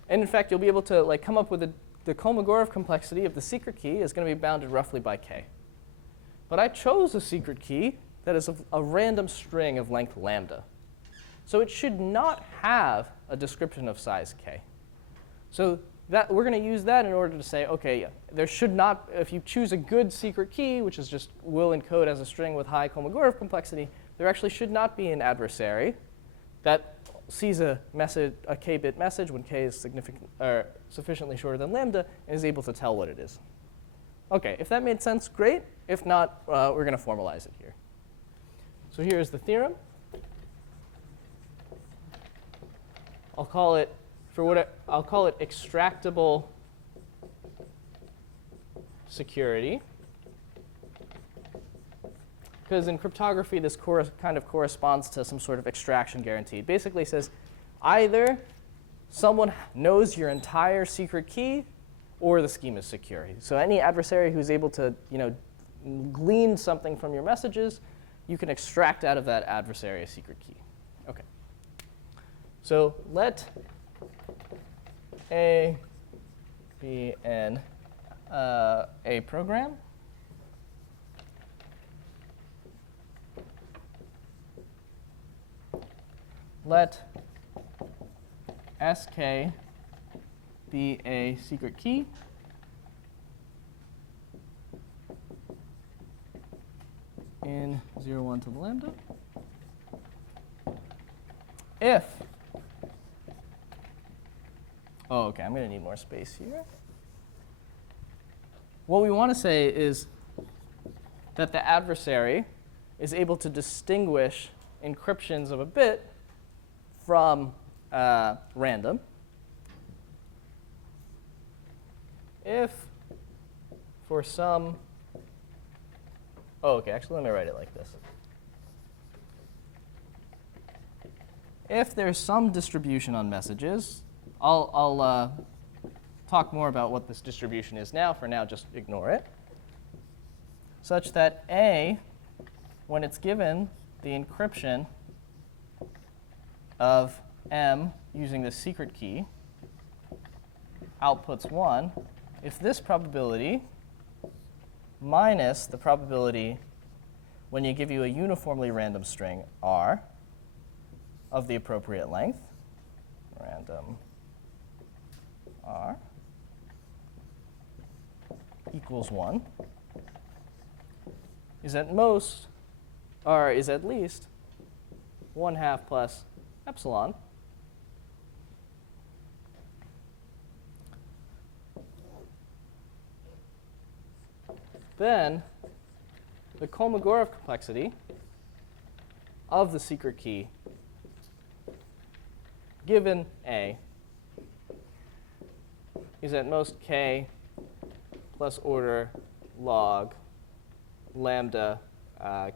And in fact, you'll be able to like come up with the Kolmogorov complexity of the secret key is going to be bounded roughly by k. But I chose a secret key that is a random string of length lambda. So it should not have a description of size k. So that we're going to use that in order to say, okay, there should not, if you choose a good secret key, which is just will encode as a string with high Kolmogorov complexity, there actually should not be an adversary that sees a k-bit message when k is sufficiently shorter than lambda and is able to tell what it is. Okay, if that made sense, great. If not, we're going to formalize it here. So here's the theorem. I'll call it extractable security. Because in cryptography, this kind of corresponds to some sort of extraction guarantee. It basically says either someone knows your entire secret key or the scheme is secure. So any adversary who's able to glean something from your messages, you can extract out of that adversary a secret key. Okay. So let A be a program. Let SK be a secret key. In 0, 1 to the lambda. If, okay, I'm going to need more space here. What we want to say is that the adversary is able to distinguish encryptions of a bit from random if for some, okay, actually let me write it like this. If there's some distribution on messages, I'll talk more about what this distribution is now. For now, just ignore it. Such that A, when it's given the encryption of M using the secret key outputs 1 if this probability minus the probability when you give you a uniformly random string R of the appropriate length, random R, equals 1, is at most, or is at least 1/2 plus epsilon. Then the Kolmogorov complexity of the secret key given A is at most k plus order log lambda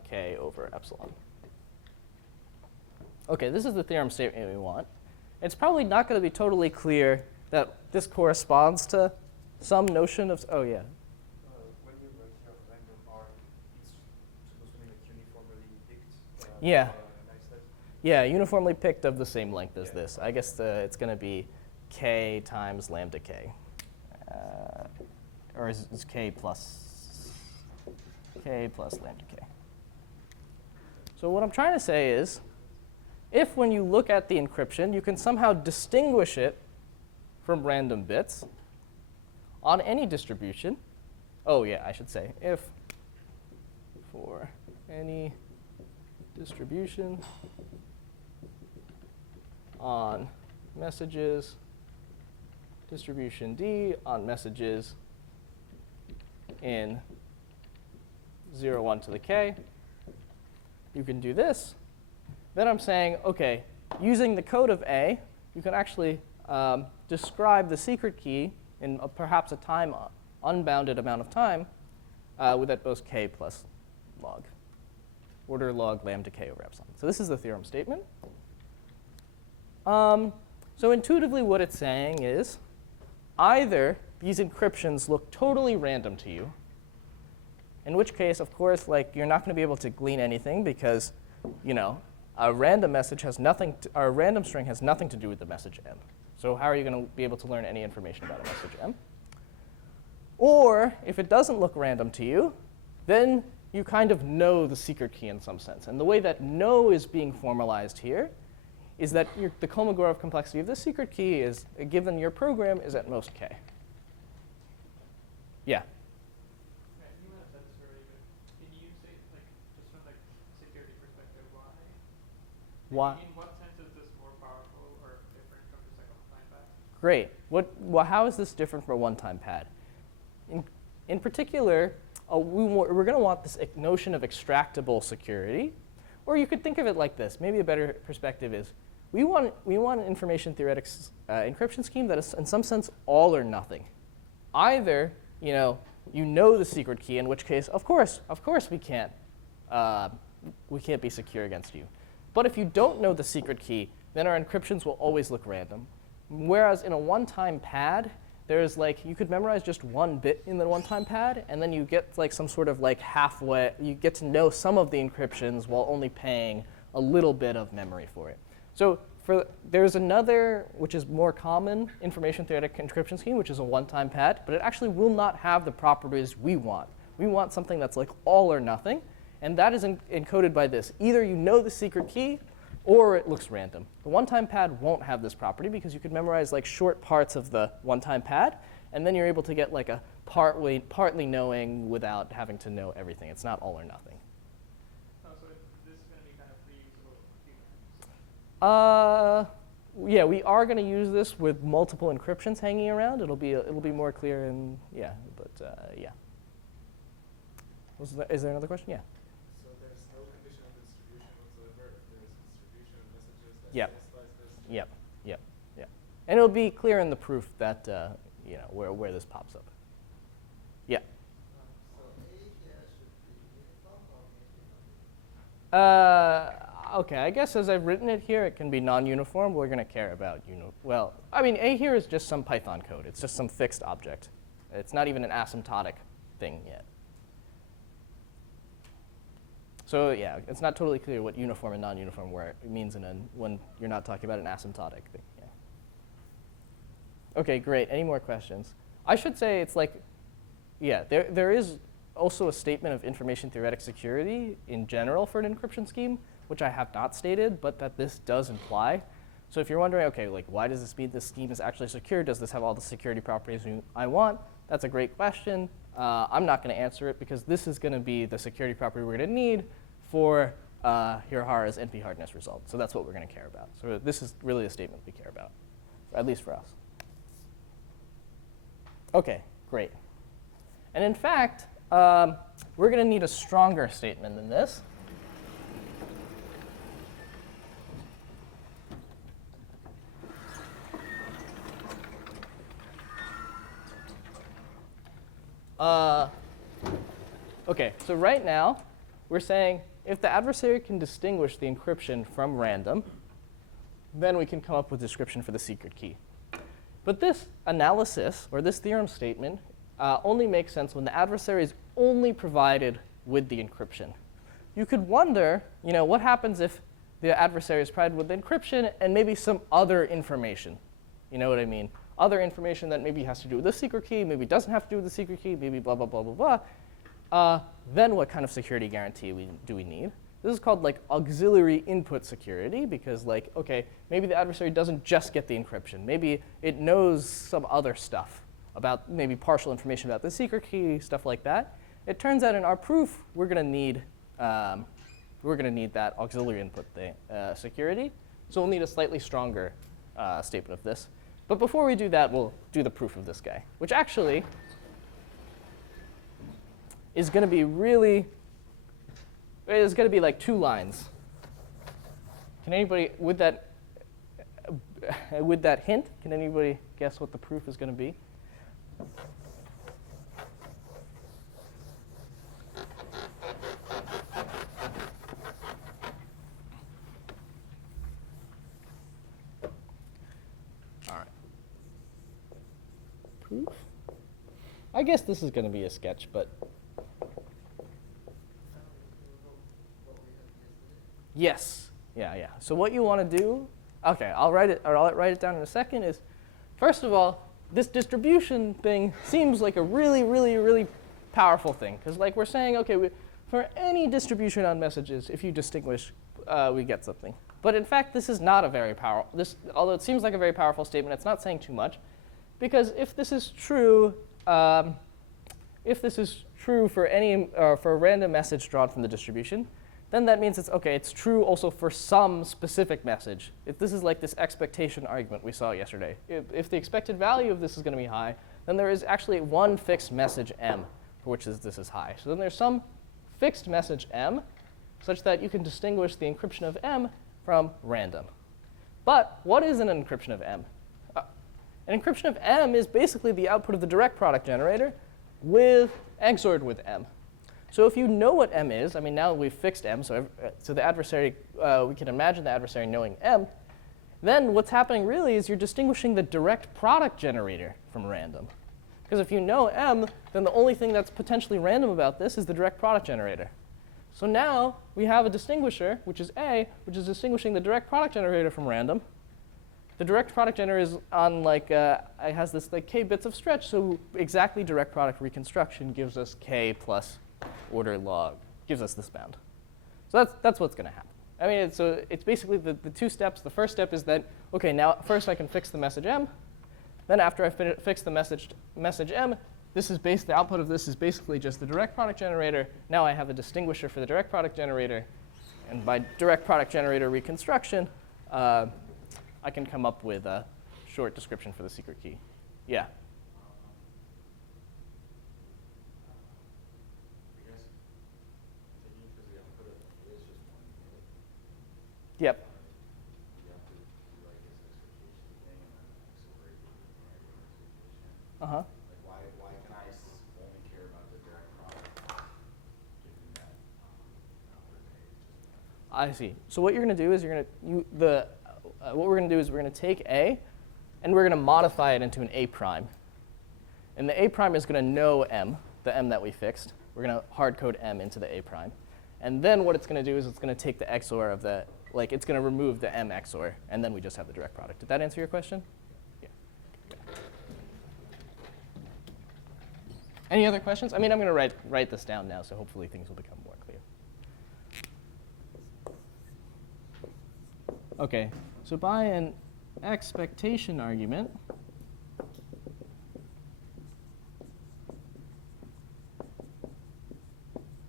k over epsilon. OK, this is the theorem statement we want. It's probably not going to be totally clear that this corresponds to some notion of, oh yeah. When you write here random R, it's supposed to be like uniformly picked. Yeah. Nice set. Yeah, uniformly picked of the same length as this. I guess it's going to be k times lambda k. Or is k plus lambda k. So what I'm trying to say is, if when you look at the encryption, you can somehow distinguish it from random bits on any distribution. Oh yeah, I should say, if for any distribution on messages, distribution D on messages in 0, 1 to the k, you can do this. Then I'm saying, OK, using the code of A, you can actually describe the secret key in perhaps a time unbounded amount of time with at most k plus log, order log lambda k over epsilon. So this is the theorem statement. So intuitively, what it's saying is either these encryptions look totally random to you, in which case, of course, like you're not going to be able to glean anything because, you know, a random message has nothing, or a random string has nothing to do with the message M. So how are you going to be able to learn any information about a message M? Or if it doesn't look random to you, then you kind of know the secret key in some sense. And the way that know is being formalized here is that the Kolmogorov complexity of the secret key is, given your program, is at most k. Yeah? That's very good. Can you say, like, just from like security perspective, why? Why? In what sense is this more powerful or different from just like a one-time pad? Great. How is this different from a one-time pad? In particular, we're going to want this notion of extractable security. Or you could think of it like this. Maybe a better perspective is we want an information theoretics encryption scheme that is, in some sense, all or nothing. Either you know the secret key, in which case, of course, we can't be secure against you. But if you don't know the secret key, then our encryptions will always look random. Whereas in a one-time pad, there's like, you could memorize just one bit in the one-time pad, and then you get like some sort of like halfway, you get to know some of the encryptions while only paying a little bit of memory for it. So there's another, which is more common, information theoretic encryption scheme, which is a one-time pad, but it actually will not have the properties we want. We want something that's like all or nothing, and that is encoded by this. Either you know the secret key, or it looks random. The one-time pad won't have this property because you could memorize like short parts of the one-time pad, and then you're able to get like a partly knowing without having to know everything. It's not all or nothing. Oh, so this is going to be kind of reusable a few times. Yeah, we are going to use this with multiple encryptions hanging around. It'll be more clear and yeah, but yeah. Is there another question? Yeah. So there's no condition of distribution whatsoever if there's distribution of messages that Yep. satisfies this? Yep. And it'll be clear in the proof that where this pops up. Yeah. So A here should be uniform or maybe not? OK, I guess as I've written it here, it can be non-uniform. We're going to care about well, I mean, A here is just some Python code. It's just some fixed object. It's not even an asymptotic thing yet. So yeah, it's not totally clear what uniform and non-uniform means when you're not talking about an asymptotic thing. Yeah. Okay, great. Any more questions? I should say it's like, yeah, there is also a statement of information theoretic security in general for an encryption scheme, which I have not stated, but that this does imply. So if you're wondering, okay, like why does this mean this scheme is actually secure? Does this have all the security properties I want? That's a great question. I'm not going to answer it because this is going to be the security property we're going to need for Hirahara's NP hardness result. So that's what we're going to care about. So this is really a statement we care about, at least for us. Okay, great. And in fact, we're going to need a stronger statement than this. Okay, so right now, we're saying if the adversary can distinguish the encryption from random, then we can come up with a description for the secret key. But this analysis, or this theorem statement, only makes sense when the adversary is only provided with the encryption. You could wonder, what happens if the adversary is provided with the encryption and maybe some other information? You know what I mean? Other information that maybe has to do with the secret key, maybe doesn't have to do with the secret key, maybe blah, blah, blah, blah, blah. Then what kind of security guarantee do we need? This is called like auxiliary input security because okay, maybe the adversary doesn't just get the encryption. Maybe it knows some other stuff about maybe partial information about the secret key, stuff like that. It turns out in our proof, we're going to need that auxiliary input security. So we'll need a slightly stronger statement of this. But before we do that, we'll do the proof of this guy, which actually is going to be like 2 lines. Can anybody, with that hint, can anybody guess what the proof is going to be? All right. Proof? I guess this is going to be a sketch, but yes. Yeah. So what you want to do, okay, I'll write it down in a second, is first of all, this distribution thing seems like a really, really, really powerful thing. Because we're saying, okay, for any distribution on messages, if you distinguish, we get something. But in fact, this is not a very powerful, although it seems like a very powerful statement, it's not saying too much. Because if this is true, for a random message drawn from the distribution, then that means it's true also for some specific message. If this is like this expectation argument we saw yesterday. If the expected value of this is going to be high, then there is actually one fixed message m for which this is high. So then there's some fixed message m such that you can distinguish the encryption of m from random. But what is an encryption of m? An encryption of m is basically the output of the direct product generator XORed with m. So if you know what m is, I mean, now we've fixed m, so the adversary, we can imagine the adversary knowing m, then what's happening really is you're distinguishing the direct product generator from random. Because if you know m, then the only thing that's potentially random about this is the direct product generator. So now we have a distinguisher, which is a, which is distinguishing the direct product generator from random. The direct product generator is on it has this k bits of stretch, so exactly direct product reconstruction gives us k plus order log, gives us this bound. So that's what's going to happen. I mean, it's basically the 2 steps. The first step is that, okay, now first I can fix the message m. Then after I fix the message m, the output of this is basically just the direct product generator. Now I have a distinguisher for the direct product generator. And by direct product generator reconstruction, I can come up with a short description for the secret key. Yeah? Yep. Uh-huh. Why can I only care about the direct product, given that I see. So what you're going to do is what we're going to do is we're going to take A, and we're going to modify it into an A prime. And the A prime is going to know M, the M that we fixed. We're going to hard code M into the A prime. And then what it's going to do is it's going to take the XOR of the, like it's going to remove the M XOR, and then we just have the direct product. Did that answer your question? Yeah. Any other questions? I mean, I'm going to write this down now, so hopefully things will become more clear. OK, so by an expectation argument,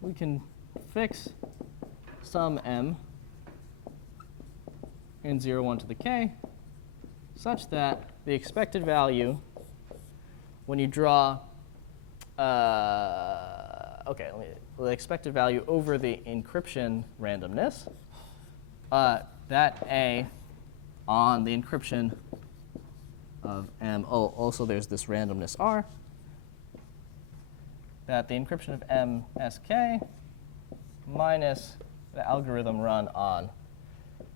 we can fix some m in 0, 1 to the k such that the expected value, when you draw, the expected value over the encryption randomness, that A on the encryption of M, also there's this randomness R, that the encryption of MSK minus the algorithm run on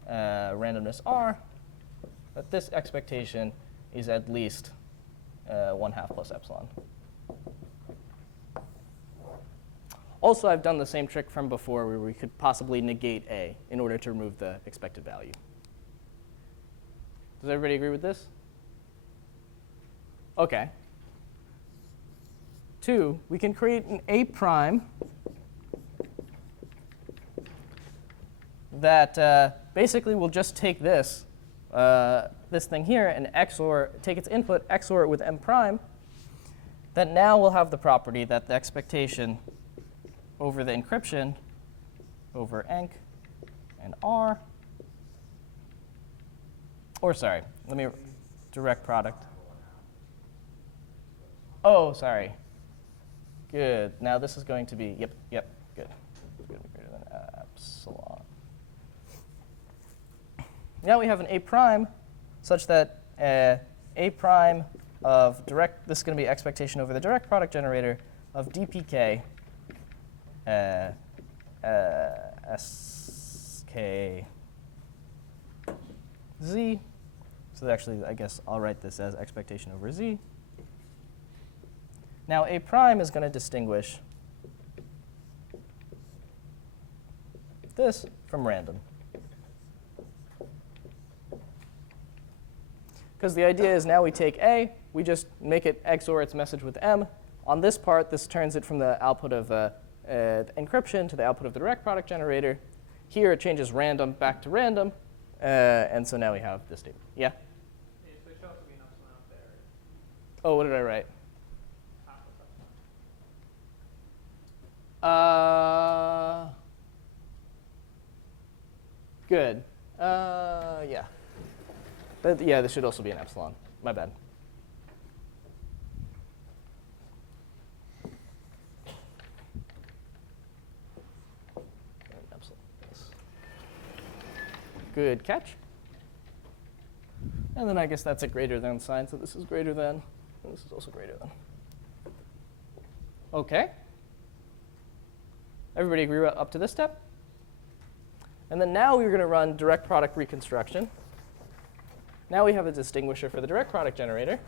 randomness R, that this expectation is at least 1/2 plus epsilon. Also, I've done the same trick from before where we could possibly negate A in order to remove the expected value. Does everybody agree with this? OK. 2, we can create an A prime that basically will just take this, this thing here and XOR, take its input, XOR it with M prime, that now will have the property that the expectation over the encryption over enc and R, or sorry, let me direct product. Oh, sorry. Good. Now this is going to be, yep, good. It's going to be greater than epsilon. Now we have an A prime such that A prime of direct, this is going to be expectation over the direct product generator of dpk sk z. So actually, I guess I'll write this as expectation over z. Now A prime is going to distinguish this from random. Because the idea is now we take A, we just make it XOR its message with M. On this part, this turns it from the output of the encryption to the output of the direct product generator. Here it changes random back to random. And so now we have this statement. Yeah? Yeah, so it should also be an epsilon up there. Oh, what did I write? 1/2 plus epsilon. Good. Yeah. But yeah, this should also be an epsilon. My bad. An epsilon. Yes. Good catch. And then I guess that's a greater than sign, so this is greater than, and this is also greater than. OK. Everybody agree up to this step? And then now we're going to run direct product reconstruction. Now we have a distinguisher for the direct product generator.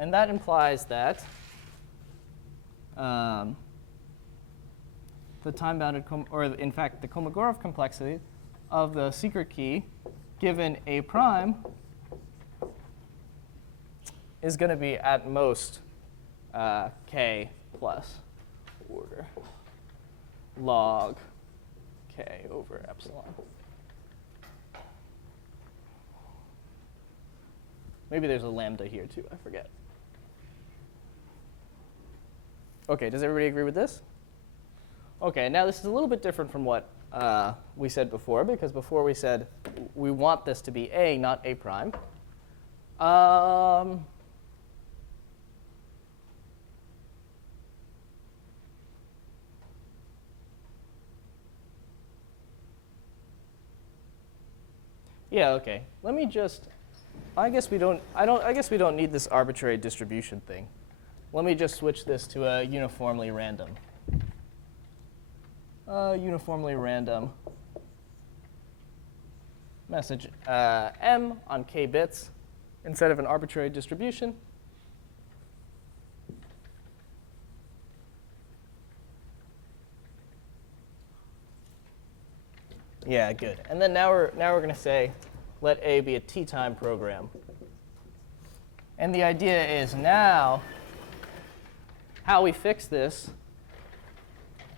And that implies that the time-bounded, or in fact, the Kolmogorov complexity of the secret key given A prime is going to be at most k plus order log k over epsilon. Maybe there's a lambda here too, I forget. OK, does everybody agree with this? OK, now this is a little bit different from what we said before, because before we said we want this to be A, not A prime. Yeah, okay. Let me just, I guess we don't need this arbitrary distribution thing. Let me just switch this to a uniformly random. Uniformly random message m on k bits instead of an arbitrary distribution. Yeah, good. And then now we're going to say let A be a t-time program. And the idea is now how we fix this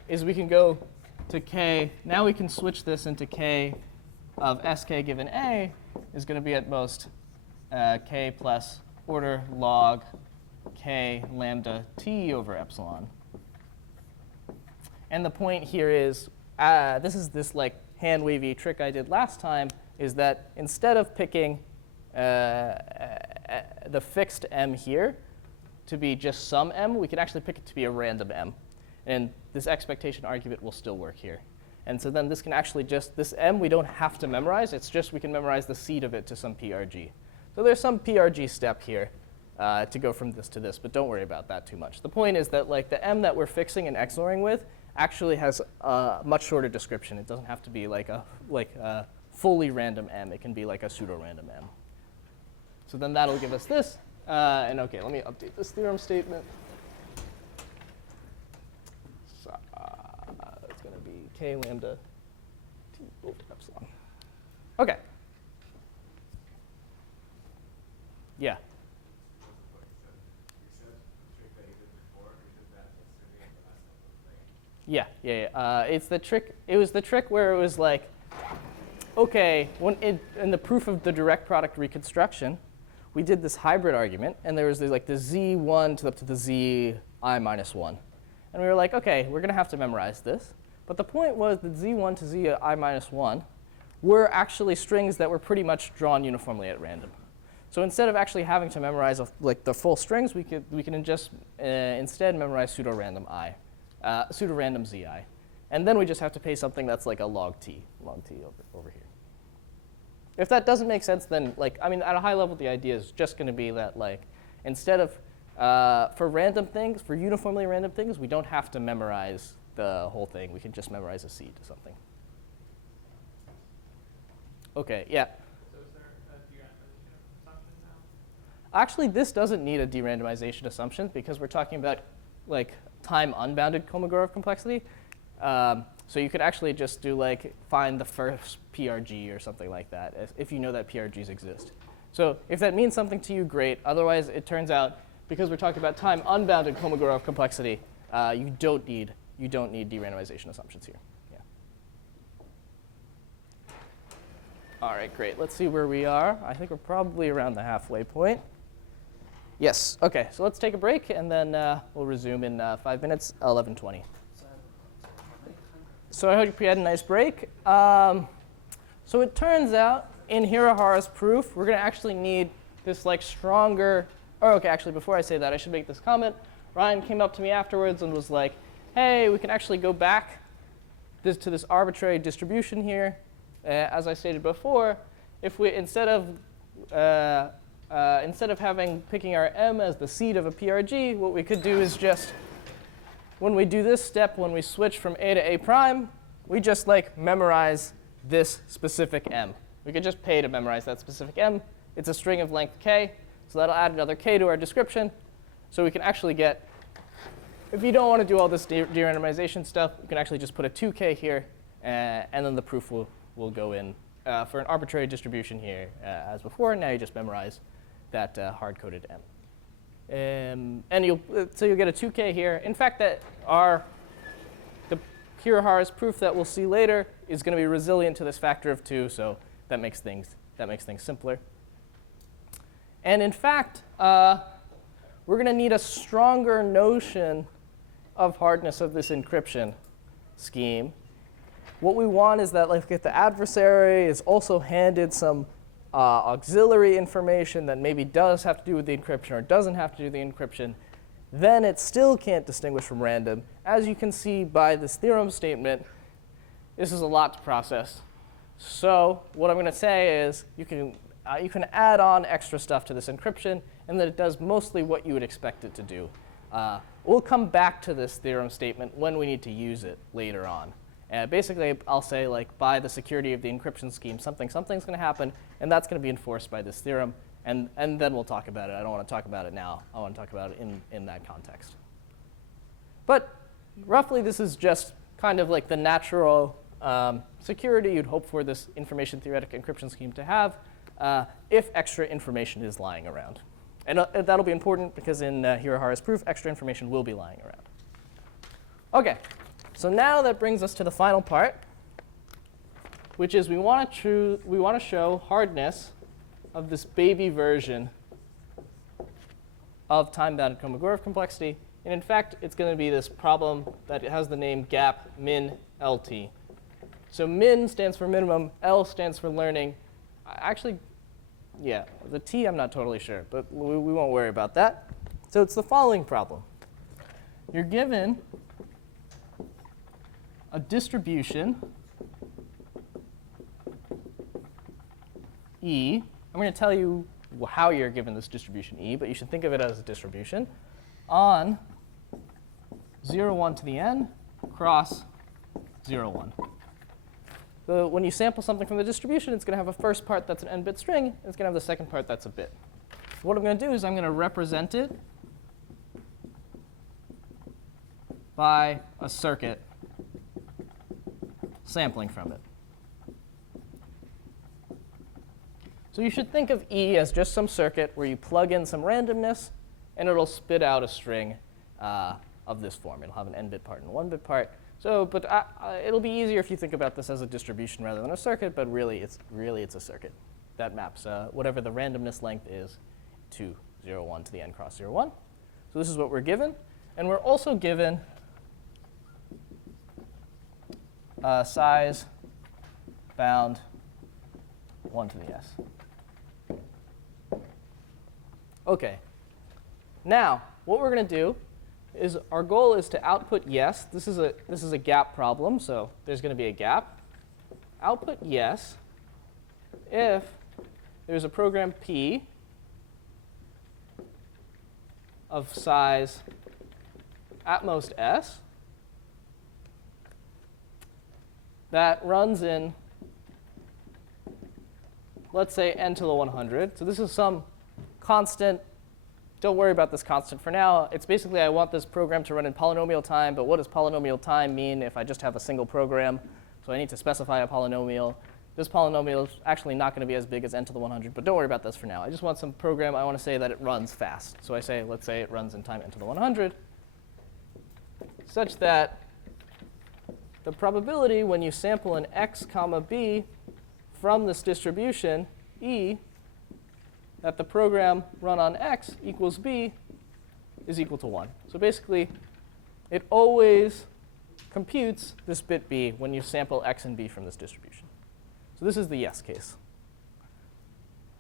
is we can go to k. Now we can switch this into k of sk given A is going to be at most k plus order log k lambda t over epsilon. And the point here is this is this like hand wavy trick I did last time, is that instead of picking the fixed m here to be just some m, we can actually pick it to be a random m. And this expectation argument will still work here. And so then this can actually just, this m we don't have to memorize, it's just we can memorize the seed of it to some PRG. So there's some PRG step here to go from this to this, but don't worry about that too much. The point is that like the m that we're fixing and XORing with actually has a much shorter description. It doesn't have to be like a fully random m. It can be like a pseudo-random m. So then that'll give us this. And OK, let me update this theorem statement. So, it's going to be k lambda t over epsilon. OK. Yeah. Yeah. It's the trick. It was the trick where it was like, OK, in the proof of the direct product reconstruction, we did this hybrid argument, and there was like the z1 up to the zi minus 1. And we were like, OK, we're going to have to memorize this. But the point was that z1 to zi minus 1 were actually strings that were pretty much drawn uniformly at random. So instead of actually having to memorize like the full strings, we can just instead memorize pseudo-random pseudo-random zi. And then we just have to pay something that's like a log t over here. If that doesn't make sense, then like, I mean, at a high level, the idea is just going to be that like, instead of, for random things, for uniformly random things, we don't have to memorize the whole thing. We can just memorize a seed to something. OK, yeah? So is there a derandomization assumption now? Actually, this doesn't need a derandomization assumption because we're talking about like time unbounded Kolmogorov complexity. So you could actually just do like find the first PRG or something like that if you know that PRGs exist. So if that means something to you, great. Otherwise, it turns out because we're talking about time unbounded Kolmogorov complexity, you don't need derandomization assumptions here. Yeah. All right, great. Let's see where we are. I think we're probably around the halfway point. Yes. OK, so let's take a break, and then we'll resume in 5 minutes, 11:20. So I hope you had a nice break. So it turns out in Hirahara's proof, we're going to actually need this like stronger. Oh, OK, actually, before I say that, I should make this comment. Ryan came up to me afterwards and was like, hey, we can actually go back to this arbitrary distribution here. As I stated before, if we instead of picking our m as the seed of a PRG, what we could do is just, when we do this step, when we switch from A to A prime, we just like memorize this specific m. We could just pay to memorize that specific m. It's a string of length k, so that'll add another k to our description. So we can actually get, if you don't want to do all this derandomization stuff, you can actually just put a 2k here, and then the proof will go in for an arbitrary distribution here as before. Now you just memorize that hard-coded m. And you'll get a 2k here. In fact, the Hirahara's proof that we'll see later is going to be resilient to this factor of 2, so that makes things simpler. And in fact, we're going to need a stronger notion of hardness of this encryption scheme. What we want is that like if the adversary is also handed some auxiliary information that maybe does have to do with the encryption or doesn't have to do with the encryption, then it still can't distinguish from random. As you can see by this theorem statement, this is a lot to process. So what I'm going to say is you can add on extra stuff to this encryption, and that it does mostly what you would expect it to do. We'll come back to this theorem statement when we need to use it later on. Basically, I'll say, like, by the security of the encryption scheme, something's going to happen, and that's going to be enforced by this theorem, and then we'll talk about it. I don't want to talk about it now. I want to talk about it in that context. But roughly, this is just kind of like the natural security you'd hope for this information theoretic encryption scheme to have if extra information is lying around. And that'll be important because in Hirahara's proof, extra information will be lying around. OK, so now that brings us to the final part, which is we want to show hardness of this baby version of time-bounded Kolmogorov complexity. And in fact, it's going to be this problem that has the name gap min LT. So min stands for minimum, L stands for learning. Actually, yeah, the T I'm not totally sure, but we won't worry about that. So it's the following problem. You're given a distribution E. I'm going to tell you how you're given this distribution E, but you should think of it as a distribution on 0, 1 to the n cross 0, 1. So when you sample something from the distribution, it's going to have a first part that's an n-bit string, and it's going to have the second part that's a bit. What I'm going to do is I'm going to represent it by a circuit sampling from it. So you should think of E as just some circuit where you plug in some randomness, and it'll spit out a string of this form. It'll have an n-bit part and a 1-bit part. So, but it'll be easier if you think about this as a distribution rather than a circuit, but really it's a circuit that maps whatever the randomness length is to 0, 1 to the n cross 0, 1. So this is what we're given. And we're also given size bound 1 to the s. OK. Now, what we're going to do is our goal is to output yes. This is a gap problem, so there's going to be a gap. Output yes if there's a program P of size at most s that runs in, let's say, n to the 100. So this is some constant. Don't worry about this constant for now. It's basically I want this program to run in polynomial time, but what does polynomial time mean if I just have a single program? So I need to specify a polynomial. This polynomial is actually not going to be as big as n to the 100, but don't worry about this for now. I just want some program. I want to say that it runs fast. So I say, let's say it runs in time n to the 100, such that the probability when you sample an x comma b from this distribution, E, that the program run on x equals b is equal to 1. So basically, it always computes this bit b when you sample x and b from this distribution. So this is the yes case.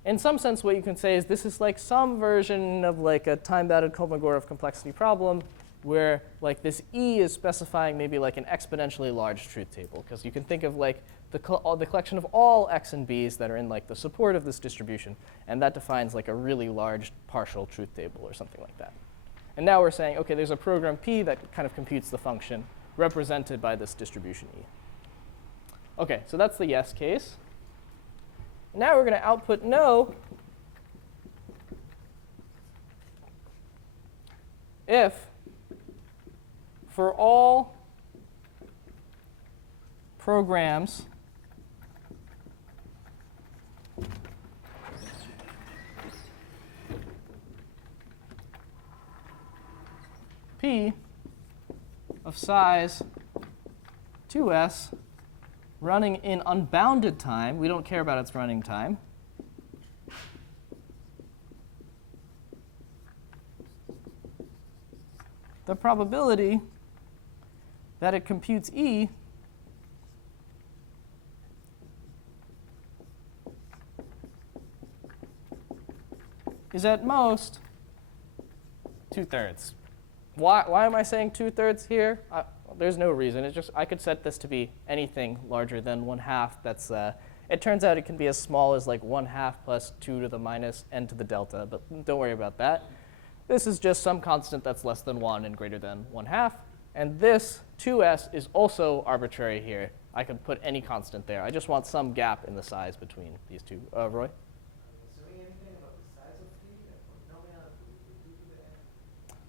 In some sense, what you can say is this is like some version of like a time-bounded Kolmogorov complexity problem where like this E is specifying maybe like an exponentially large truth table, because you can think of like the collection of all x and b's that are in like the support of this distribution, and that defines like a really large partial truth table or something like that. And now we're saying, OK, there's a program P that kind of computes the function represented by this distribution E. OK, so that's the yes case. Now we're going to output no if for all programs P of size 2s running in unbounded time, we don't care about its running time, the probability that it computes E is at most 2/3. Why am I saying 2/3 here? There's no reason. It's just I could set this to be anything larger than 1/2 that's It turns out it can be as small as like 1/2 plus 2 to the minus n to the delta, but don't worry about that. This is just some constant that's less than 1 and greater than 1/2. And this 2s is also arbitrary here. I can put any constant there. I just want some gap in the size between these two. Roy? Assuming anything about the size of phi, that polynomial, we do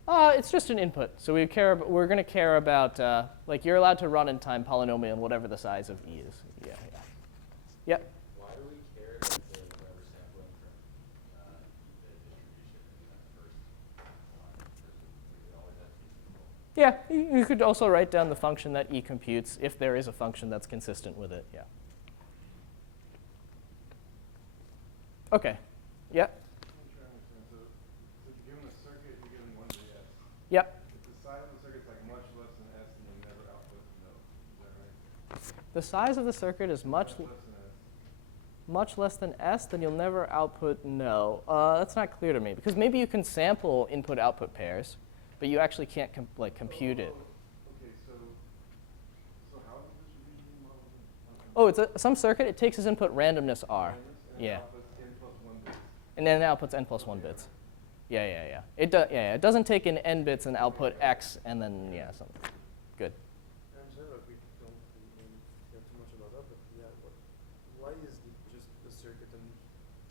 the n. It's just an input. So we're going to care about, like you're allowed to run in time polynomial in whatever the size of e is. Yeah. Yep. Why do we care that we're sampling from the distribution in that first one versus we always have to be equal? Yeah, you could also write down the function that e computes if there is a function that's consistent with it. Yeah. Okay. Yeah. I'm trying to understand. So given a circuit, you're getting 1 to the s. Yep. If the size of the circuit's like much less than s, then you'll never output no. Is that right? The size of the circuit is much less than s. much less than s, then you'll never output no. That's not clear to me, because maybe you can sample input-output pairs, but you actually can't compute it. Okay, so how is the distribution model? Oh, it's some circuit. It takes as input randomness r. Yeah. Outputs n plus 1 bits. And then it outputs n plus 1 bits. Yeah. It doesn't take in n bits and output x, and then, yeah, something. Good. I'm sorry that we don't really care too much about that, but yeah, why is just the circuit and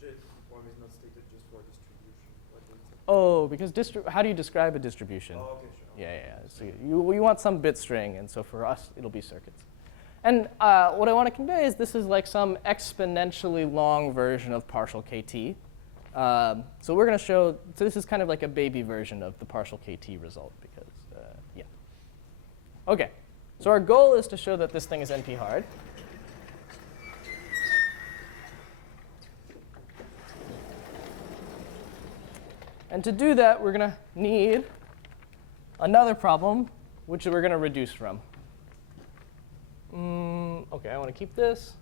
J form is not stated just for distribution? Like Oh, because how do you describe a distribution? oh, okay, sure. Yeah. So you want some bit string, and so for us, it'll be circuits. And what I want to convey is this is like some exponentially long version of partial KT. So we're going to show, so this is kind of like a baby version of the partial KT result because, yeah. OK, so our goal is to show that this thing is NP-hard. And to do that, we're going to need another problem, which we're going to reduce from. OK, I want to keep this.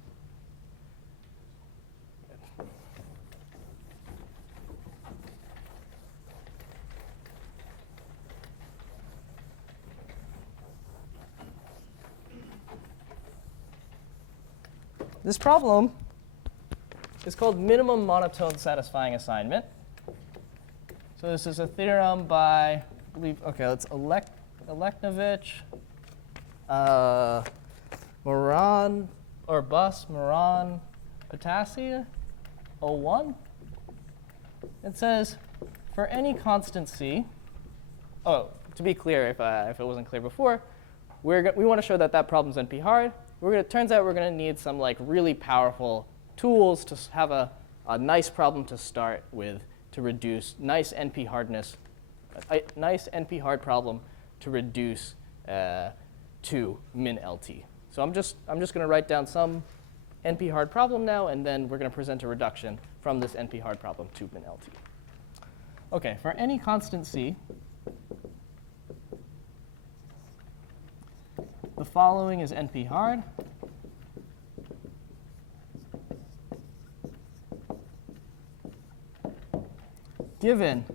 This problem is called minimum monotone satisfying assignment. So this is a theorem by, I believe, OK, let's Aleknovich, Moran, or Bus, Moran, Potassi, 01. It says, for any constant c, oh, to be clear, if it wasn't clear before, we want to show that problem's NP-hard. Turns out we're going to need some like really powerful tools to have a nice problem to start with to reduce nice NP-hardness, a nice NP-hard problem to reduce to min LT. So I'm just going to write down some NP-hard problem now, and then we're going to present a reduction from this NP-hard problem to min LT. OK, for any constant c, the following is NP-hard. Given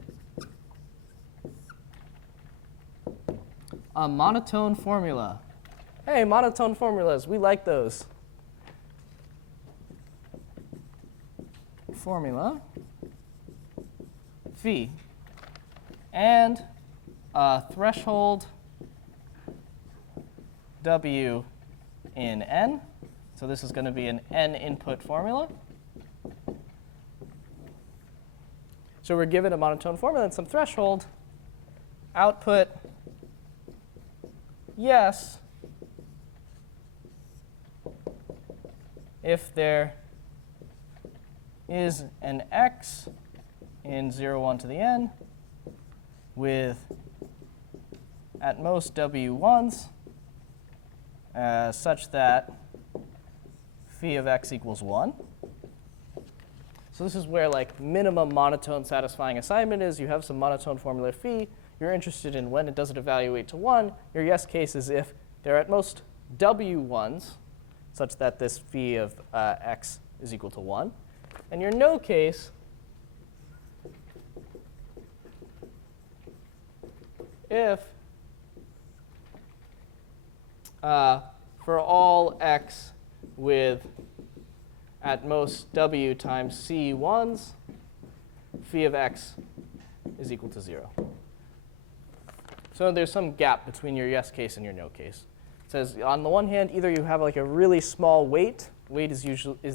a monotone formula. Hey, monotone formulas, we like those. Formula phi and threshold W in n. So this is going to be an n input formula. So we're given a monotone formula and some threshold. Output, yes, if there is an x in 0, 1 to the n with at most w1s such that phi of x equals 1. So this is where like minimum monotone satisfying assignment is. You have some monotone formula phi. You're interested in when it doesn't evaluate to 1. Your yes case is if there are at most w1s such that this phi of x is equal to 1. And your no case if for all x with at most w times c1s, phi of x is equal to 0. So there's some gap between your yes case and your no case. It says on the one hand, either you have like a really small weight. Weight is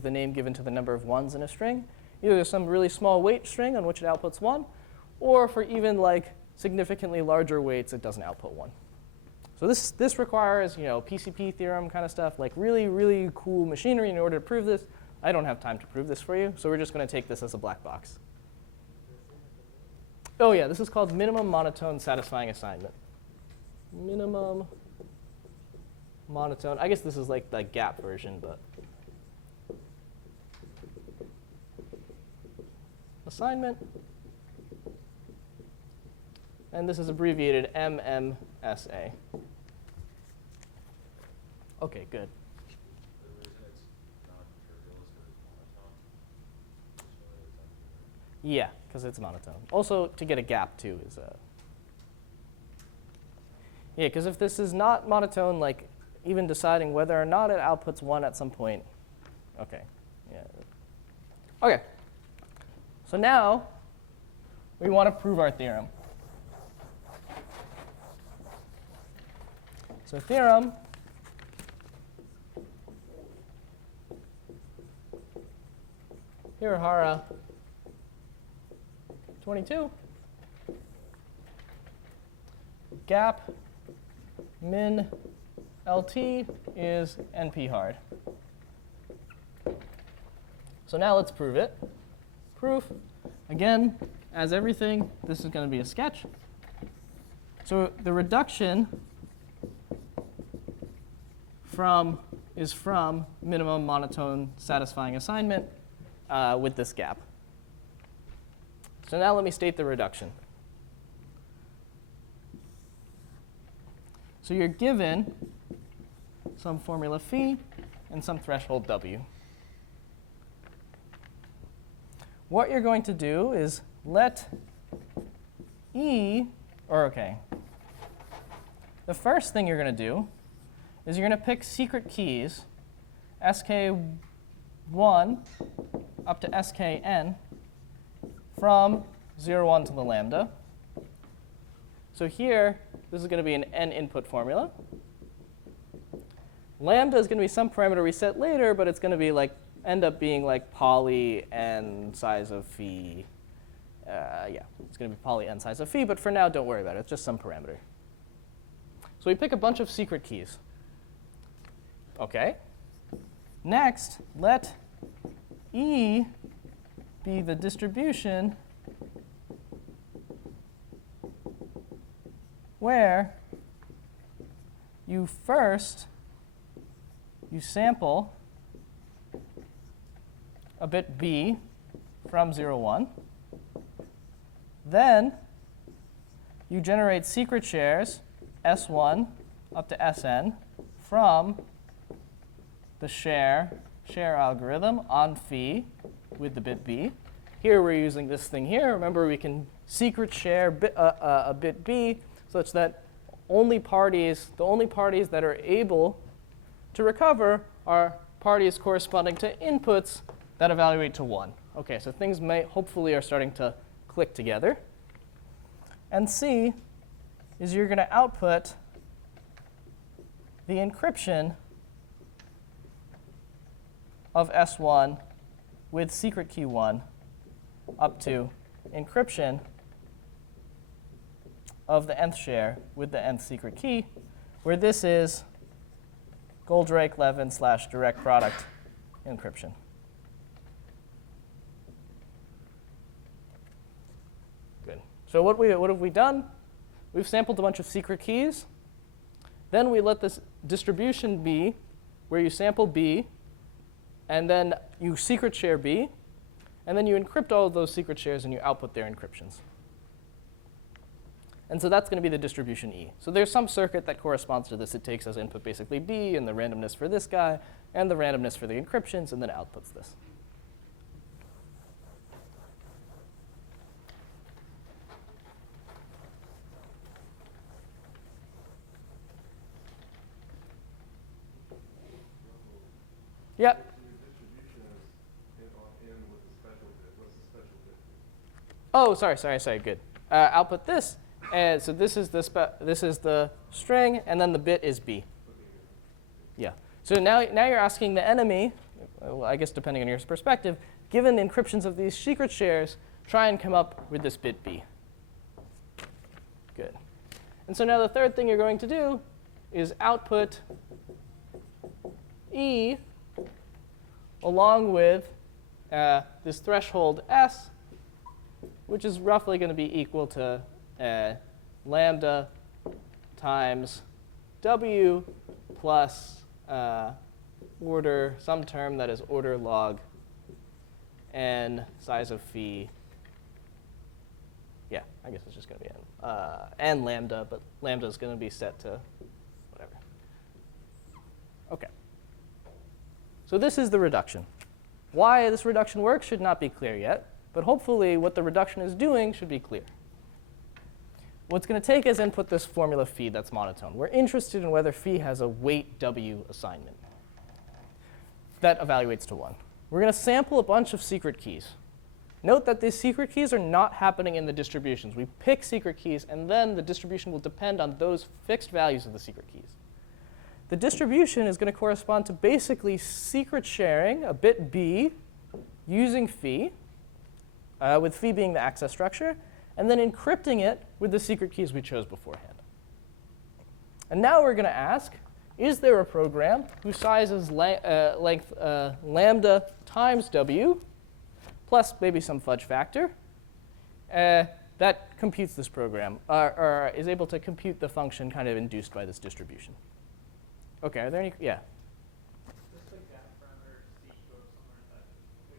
the name given to the number of ones in a string. Either there's some really small weight string on which it outputs 1, or for even like significantly larger weights, it doesn't output 1. So this requires, PCP theorem kind of stuff, like really, really cool machinery in order to prove this. I don't have time to prove this for you, so we're just going to take this as a black box. Oh yeah, this is called minimum monotone satisfying assignment. Minimum monotone. I guess this is like the gap version, but assignment. And this is abbreviated MMSA. Okay, good. The reason it's not trivial is because it's monotone. Just really it's unfair. Yeah, because it's monotone. Also, to get a gap, too, is yeah, because if this is not monotone, like even deciding whether or not it outputs 1 at some point. Okay. Yeah. Okay. So now we want to prove our theorem. So theorem Hirahara 22. Gap min LT is NP hard. So now let's prove it. Proof, again, as everything, this is going to be a sketch. So the reduction is from minimum monotone satisfying assignment with this gap. So now let me state the reduction. So you're given some formula phi and some threshold w. What you're going to do is let the first thing you're going to do is you're going to pick secret keys, sk1 up to skn, from 0, 1 to the lambda. So here, this is going to be an n input formula. Lambda is going to be some parameter we set later, but it's going to be like end up being like poly n size of phi. Yeah, it's going to be poly n size of phi, but for now, don't worry about it. It's just some parameter. So we pick a bunch of secret keys. OK. Next, let E be the distribution where you sample a bit b from 0, 1. Then you generate secret shares S1 up to Sn from the share algorithm on phi with the bit b. Here we're using this thing here. Remember, we can secret share a bit b such that the only parties that are able to recover are parties corresponding to inputs that evaluate to 1. Okay, so things hopefully are starting to click together. And C is you're going to output the encryption of S1 with secret key 1 up to encryption of the nth share with the nth secret key, where this is Goldrake-Levin / direct product encryption. Good. So what have we done? We've sampled a bunch of secret keys. Then we let this distribution be where you sample B, and then you secret share B, and then you encrypt all of those secret shares and you output their encryptions. And so that's going to be the distribution E. So there's some circuit that corresponds to this. It takes as input basically B and the randomness for this guy and the randomness for the encryptions, and then outputs this. Yep. Your distribution is Oh, sorry, good. Output this, and so this is the string, and then the bit is B. Yeah. So now you're asking the enemy, well, I guess depending on your perspective, given the encryptions of these secret shares, try and come up with this bit B. Good. And so now the third thing you're going to do is output E along with this threshold S, which is roughly going to be equal to lambda times W plus order, some term that is order log n size of phi. Yeah, I guess it's just going to be n lambda, but lambda is going to be set to whatever. OK. So this is the reduction. Why this reduction works should not be clear yet, but hopefully what the reduction is doing should be clear. What's going to take as input this formula phi that's monotone. We're interested in whether phi has a weight W assignment that evaluates to 1. We're going to sample a bunch of secret keys. Note that these secret keys are not happening in the distributions. We pick secret keys, and then the distribution will depend on those fixed values of the secret keys. The distribution is going to correspond to basically secret sharing a bit B using phi, with phi being the access structure, and then encrypting it with the secret keys we chose beforehand. And now we're going to ask, is there a program whose size is length lambda times W, plus maybe some fudge factor, that computes this program, or is able to compute the function kind of induced by this distribution? OK, are there any? Yeah. Does the gap parameter C go somewhere that we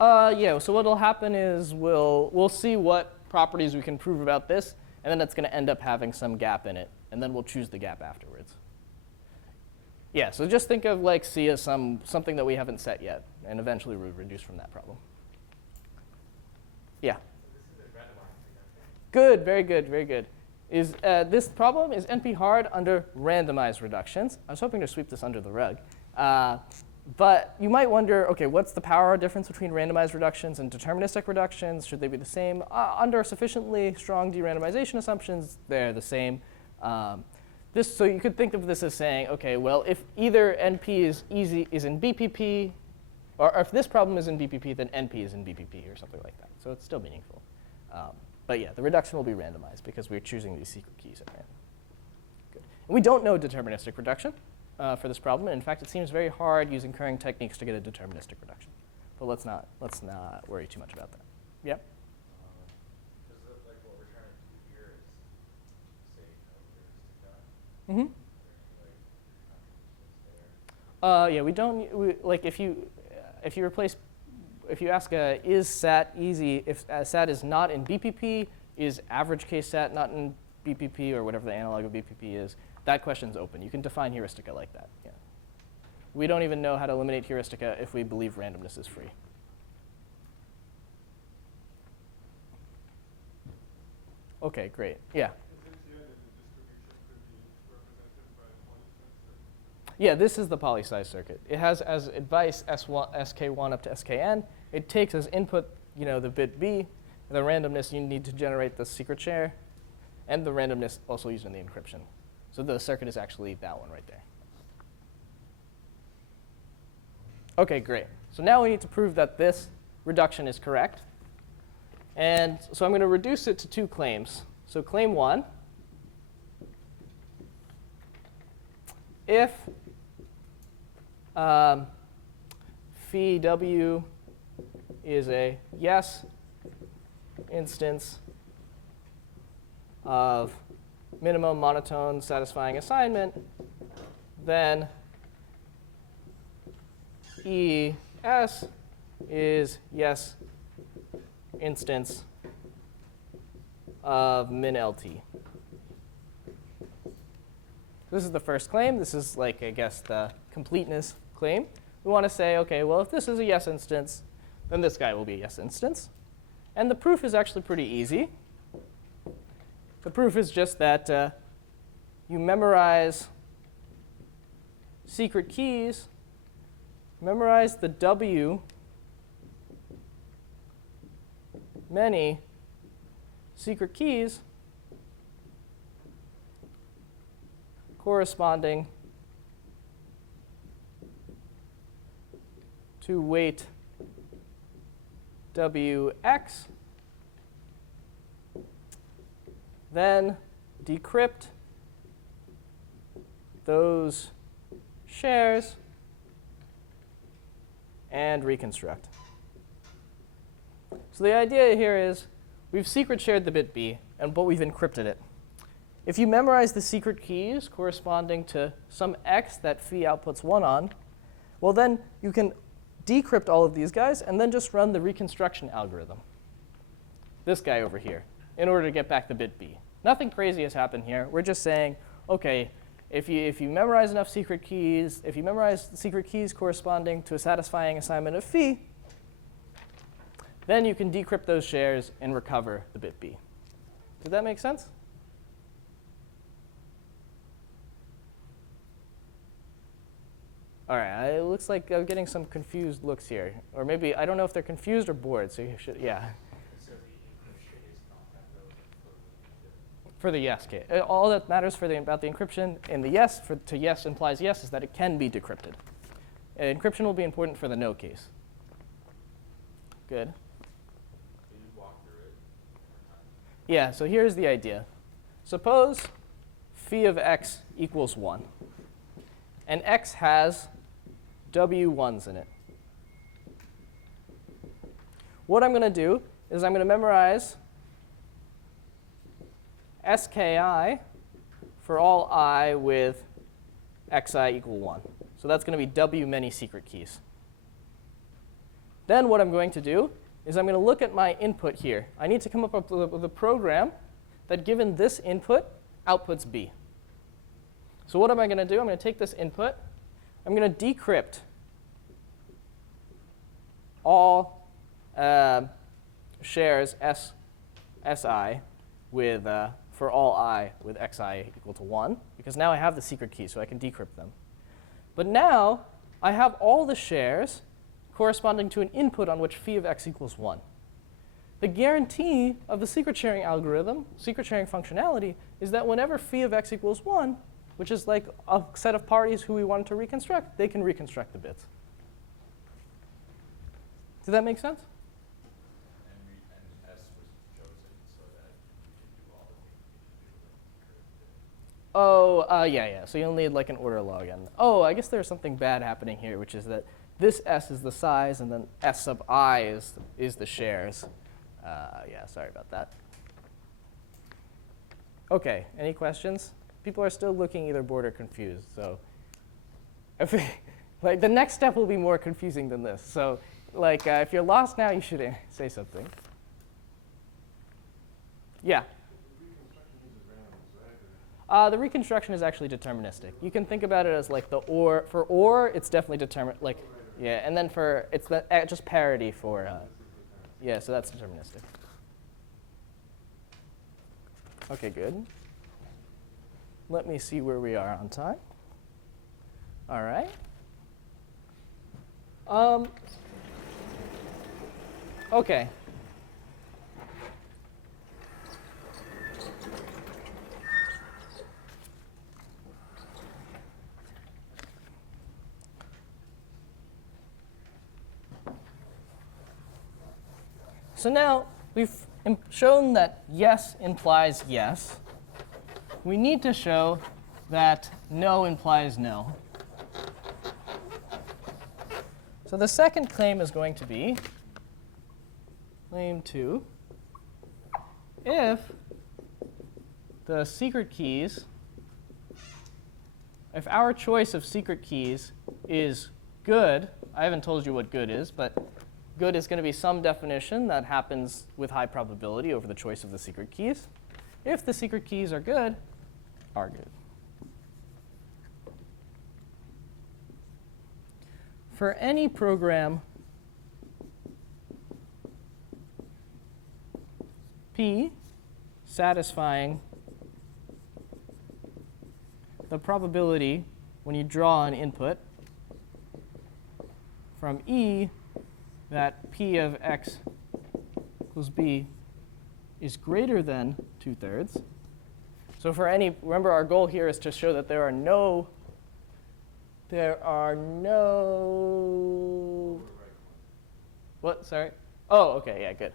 go, or? Yeah, so what'll happen is we'll see what properties we can prove about this, and then it's going to end up having some gap in it, and then we'll choose the gap afterwards. Yeah, so just think of like C as something that we haven't set yet, and eventually we'll reduce from that problem. Yeah. So this is a randomized reduction. Good, very good, very good. This problem is NP hard under randomized reductions. I was hoping to sweep this under the rug. But you might wonder, OK, what's the power difference between randomized reductions and deterministic reductions? Should they be the same? Under sufficiently strong de-randomization assumptions, they're the same. So you could think of this as saying, OK, well, if either NP is in BPP, or if this problem is in BPP, then NP is in BPP, or something like that. So it's still meaningful. But yeah, the reduction will be randomized because we're choosing these secret keys at random. Good. And we don't know deterministic reduction for this problem. And in fact, it seems very hard using current techniques to get a deterministic reduction. But let's not worry too much about that. Yep. Because like what we're trying to do here is say no heuristic dot. Mm-hmm. Are there any like contradictions there? Yeah, we don't like if you ask is SAT easy, if SAT is not in BPP, is average case SAT not in BPP, or whatever the analog of BPP is, that question's open. You can define heuristica like that. Yeah. We don't even know how to eliminate heuristica if we believe randomness is free. OK, great. Yeah. Is it here that the distribution could be represented by poly-size? Yeah, this is the poly-size circuit. It has as advice SK1 up to SKN. It takes as input, the bit B, the randomness you need to generate the secret share, and the randomness also used in the encryption. So the circuit is actually that one right there. OK, great. So now we need to prove that this reduction is correct. And so I'm going to reduce it to 2 claims. So claim 1, if phi W is a yes instance of minimum monotone satisfying assignment, then ES is yes instance of min LT. This is the first claim. This is like, I guess, the completeness claim. We want to say, OK, well, if this is a yes instance, then this guy will be a yes instance. And the proof is actually pretty easy. The proof is just that you memorize secret keys, memorize the W many secret keys corresponding to weight Wx, then decrypt those shares and reconstruct. So the idea here is we've secret shared the bit B, but we've encrypted it. If you memorize the secret keys corresponding to some x that phi outputs 1 on, well, then you can decrypt all of these guys and then just run the reconstruction algorithm, this guy over here, in order to get back the bit B. Nothing crazy has happened here. We're just saying, OK, if you memorize enough secret keys, if you memorize the secret keys corresponding to a satisfying assignment of phi, then you can decrypt those shares and recover the bit B. Did that make sense? All right, it looks like I'm getting some confused looks here. Or maybe, I don't know if they're confused or bored, so you should, yeah. So the encryption is not that relevant For the yes case. All that matters about the encryption in the yes, to yes implies yes, is that it can be decrypted. Encryption will be important for the no case. Good. Can you walk through it one more time? Yeah, so here's the idea. Suppose phi of x equals 1. And x has W1s in it. What I'm going to do is I'm going to memorize SKI for all I with xi equal 1. So that's going to be W many secret keys. Then what I'm going to do is I'm going to look at my input here. I need to come up with a program that, given this input, outputs B. So what am I going to do? I'm going to take this input. I'm going to decrypt all shares SI with, for all I with xi equal to 1, because now I have the secret key, so I can decrypt them. But now I have all the shares corresponding to an input on which phi of x equals 1. The guarantee of the secret sharing algorithm, secret sharing functionality, is that whenever phi of x equals 1, which is like a set of parties who we want to reconstruct, they can reconstruct the bits. Does that make sense? And S was chosen so that you can do all the things you need to do, like encrypt it. Yeah. So you'll need like an order log. And oh, I guess there's something bad happening here, which is that this S is the size, and then S sub I is the shares. Yeah, sorry about that. OK, any questions? People are still looking either bored or confused. So like the next step will be more confusing than this. So like if you're lost now, you should say something. Yeah? The reconstruction is actually deterministic. You can think about it as like the or. For or, it's definitely determined. Like, yeah, and then for it's the just parity for. Yeah, so that's deterministic. OK, good. Let me see where we are on time. All right. OK. So now we've shown that yes implies yes. We need to show that no implies no. So the second claim is going to be claim 2. If the secret keys, if our choice of secret keys is good, I haven't told you what good is, but good is going to be some definition that happens with high probability over the choice of the secret keys. If the secret keys are good. For any program P satisfying the probability when you draw an input from E that P of x equals b is greater than 2/3. So for any, remember our goal here is to show that there are no what, sorry? Oh, okay, yeah, good.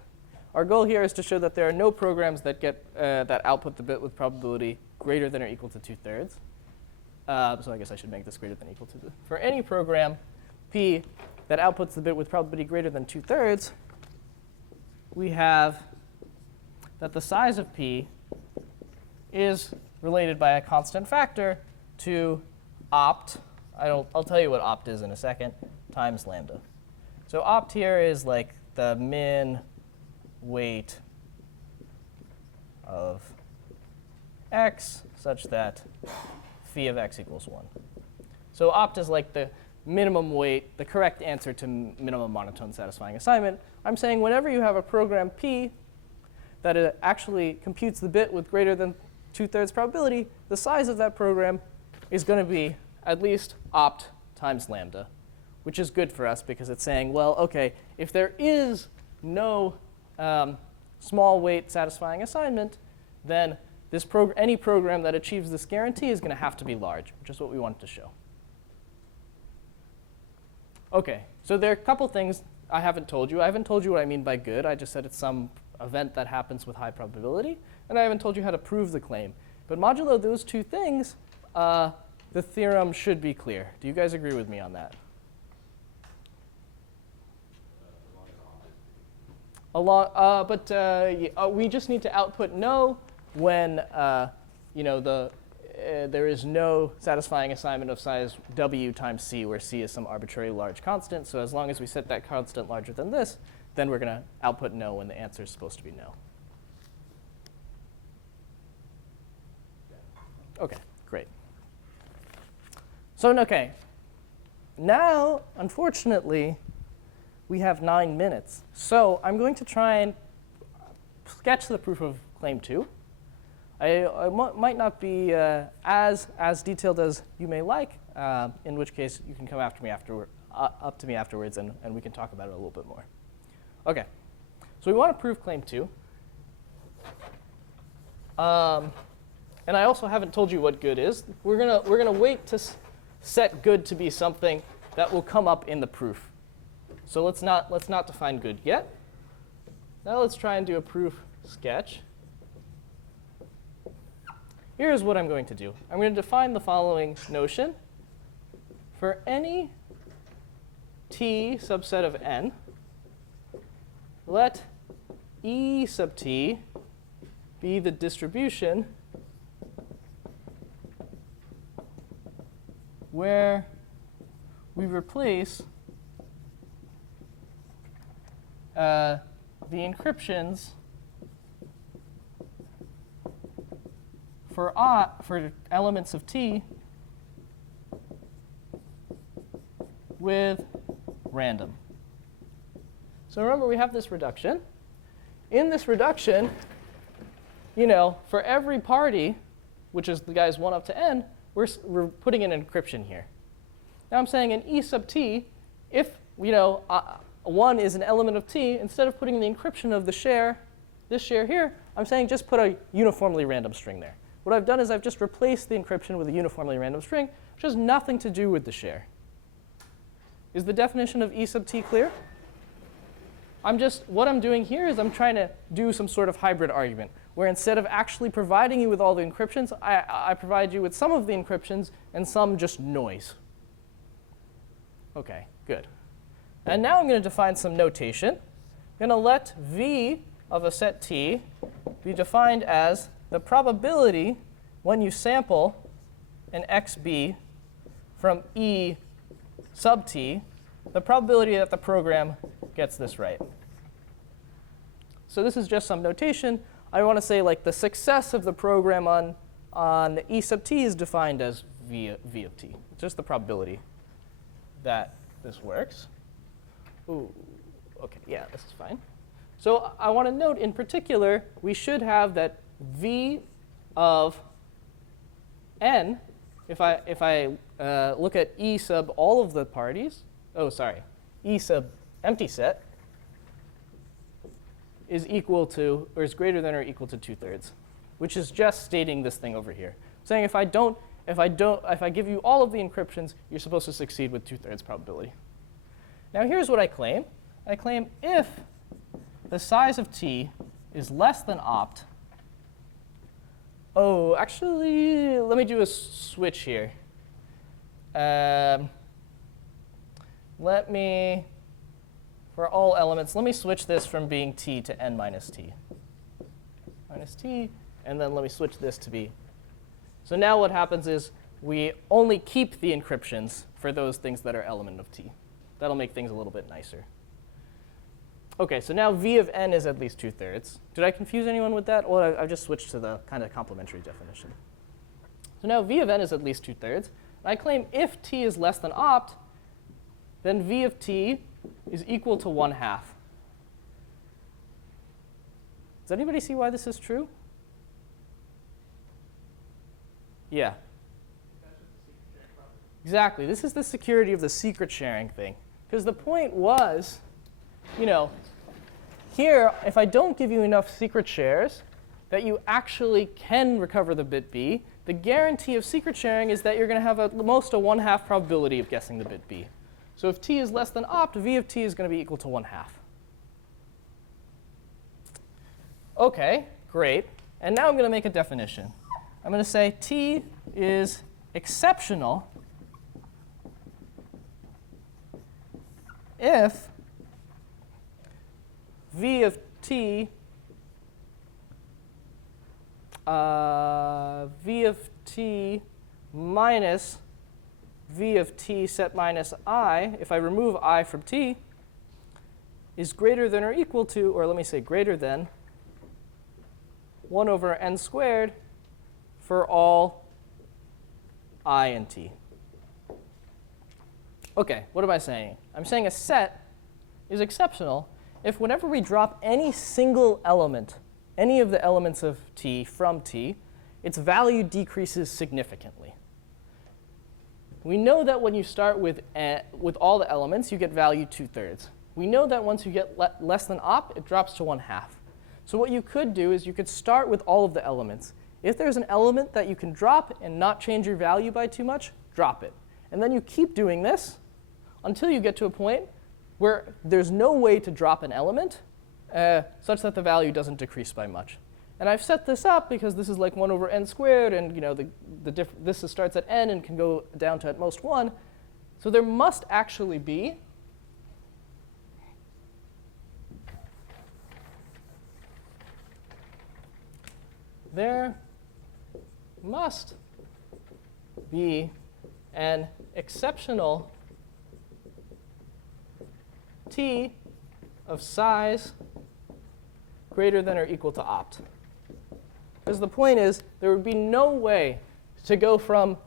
Our goal here is to show that there are no programs that get, that output the bit with probability greater than or equal to 2/3. So I guess I should make this greater than or equal to for any program P that outputs the bit with probability greater than 2/3, we have that the size of P is related by a constant factor to opt. I'll tell you what opt is in a second, times lambda. So opt here is like the min weight of x such that phi of x equals 1. So opt is like the minimum weight, the correct answer to minimum monotone satisfying assignment. I'm saying whenever you have a program P that it actually computes the bit with greater than 2/3 probability, the size of that program is going to be at least opt times lambda, which is good for us because it's saying, well, OK, if there is no small weight satisfying assignment, then this any program that achieves this guarantee is going to have to be large, which is what we wanted to show. OK, so there are a couple things I haven't told you. I haven't told you what I mean by good. I just said it's some event that happens with high probability. And I haven't told you how to prove the claim. But modulo those two things, the theorem should be clear. Do you guys agree with me on that? We just need to output no when there is no satisfying assignment of size w times c, where c is some arbitrary large constant. So as long as we set that constant larger than this, then we're going to output no when the answer is supposed to be no. OK, great. So OK, now, unfortunately, we have 9 minutes. So I'm going to try and sketch the proof of claim 2. I might not be as detailed as you may like, in which case you can come up to me afterwards, and we can talk about it a little bit more. OK, so we want to prove claim 2. And I also haven't told you what good is. We're gonna wait to set good to be something that will come up in the proof. So let's not define good yet. Now let's try and do a proof sketch. Here's what I'm going to do. I'm going to define the following notion. For any t subset of n, let E sub t be the distribution where we replace the encryptions for elements of t with random. So remember, we have this reduction. In this reduction, for every party, which is the guys 1 up to n, we're putting an encryption here. Now I'm saying in E sub t, if 1 is an element of t, instead of putting the encryption of the share, this share here, I'm saying just put a uniformly random string there. What I've done is I've just replaced the encryption with a uniformly random string, which has nothing to do with the share. Is the definition of E sub t clear? What I'm doing here is I'm trying to do some sort of hybrid argument, where instead of actually providing you with all the encryptions, I provide you with some of the encryptions and some just noise. OK, good. And now I'm going to define some notation. I'm going to let v of a set t be defined as the probability when you sample an xb from E sub t, the probability that the program gets this right. So this is just some notation. I want to say like the success of the program on E sub t is defined as v of t. It's just the probability that this works. Ooh, OK, yeah, this is fine. So I want to note in particular, we should have that v of n, if I look at E sub all of the parties, E sub empty set, is equal to, or is greater than or equal to 2/3, which is just stating this thing over here. Saying if I give you all of the encryptions, you're supposed to succeed with 2/3 probability. Now here's what I claim. I claim if the size of t is less than opt. Oh, actually, let me do a switch here. For all elements, let me switch this from being t to n minus t. Minus t, and then let me switch this to b. So now what happens is we only keep the encryptions for those things that are element of t. That'll make things a little bit nicer. OK, so now v of n is at least 2/3. Did I confuse anyone with that? Well, I've just switched to the kind of complementary definition. So now v of n is at least 2/3. And I claim if t is less than opt, then v of t is equal to 1/2. Does anybody see why this is true? Yeah. Exactly. This is the security of the secret sharing thing. Because the point was, here, if I don't give you enough secret shares that you actually can recover the bit b, the guarantee of secret sharing is that you're going to have at most a 1/2 probability of guessing the bit b. So if t is less than opt, v of t is going to be equal to 1/2. OK, great. And now I'm going to make a definition. I'm going to say t is exceptional if v of t minus v of t set minus I, if I remove I from t, is greater than or equal to, or let me say greater than, 1 over n squared for all I and t. OK, what am I saying? I'm saying a set is exceptional if whenever we drop any single element, any of the elements of t from t, its value decreases significantly. We know that when you start with all the elements, you get value 2/3. We know that once you get less than op, it drops to 1/2. So what you could do is you could start with all of the elements. If there's an element that you can drop and not change your value by too much, drop it. And then you keep doing this until you get to a point where there's no way to drop an element such that the value doesn't decrease by much. And I've set this up because this is like 1 over n squared, and this starts at n and can go down to at most 1. So there must actually be an exceptional t of size greater than or equal to opt. Because the point is, there would be no way to go from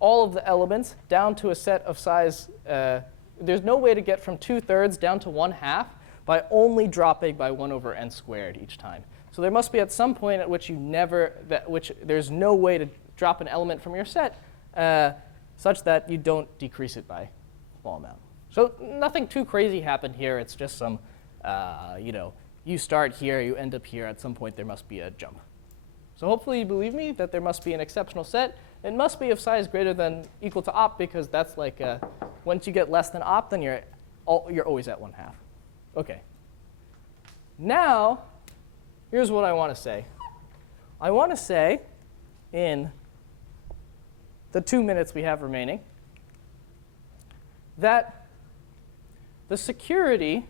all of the elements down to a set of size. There's no way to get from 2/3 down to 1/2 by only dropping by 1 over n squared each time. So there must be at some point at which there's no way to drop an element from your set such that you don't decrease it by a small amount. So nothing too crazy happened here. It's just some, you start here, you end up here. At some point, there must be a jump. So hopefully you believe me that there must be an exceptional set. It must be of size greater than equal to opt, because that's like once you get less than opt, then you're always at 1/2. OK. Now, here's what I want to say. I want to say, in the 2 minutes we have remaining, that the security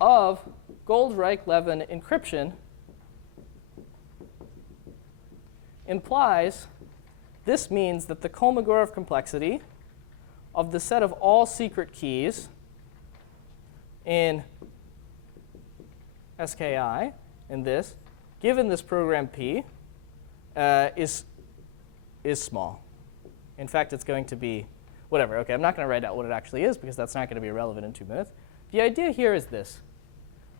of Goldreich-Levin encryption implies this means that the Kolmogorov complexity of the set of all secret keys in SKI, in this, given this program P, is small. In fact, it's going to be whatever. OK, I'm not going to write out what it actually is, because that's not going to be relevant in 2 minutes. The idea here is this.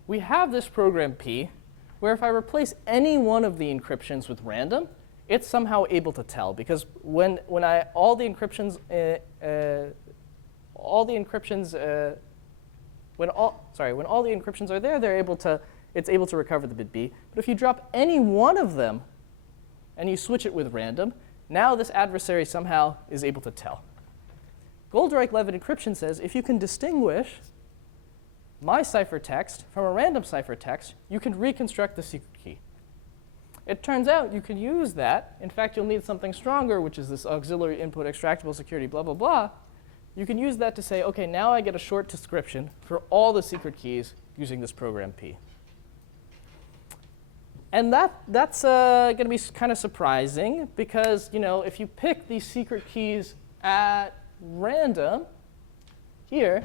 We have this program P, where if I replace any one of the encryptions with random, it's somehow able to tell. Because when all the encryptions when all the encryptions are there, it's able to recover the bit B. But if you drop any one of them and you switch it with random, now this adversary somehow is able to tell. Goldreich-Levitt encryption says if you can distinguish my ciphertext from a random ciphertext, you can reconstruct the secret key. It turns out you can use that. In fact, you'll need something stronger, which is this auxiliary input extractable security, blah, blah, blah. You can use that to say, OK, now I get a short description for all the secret keys using this program P. And that's going to be kind of surprising, because if you pick these secret keys at random here,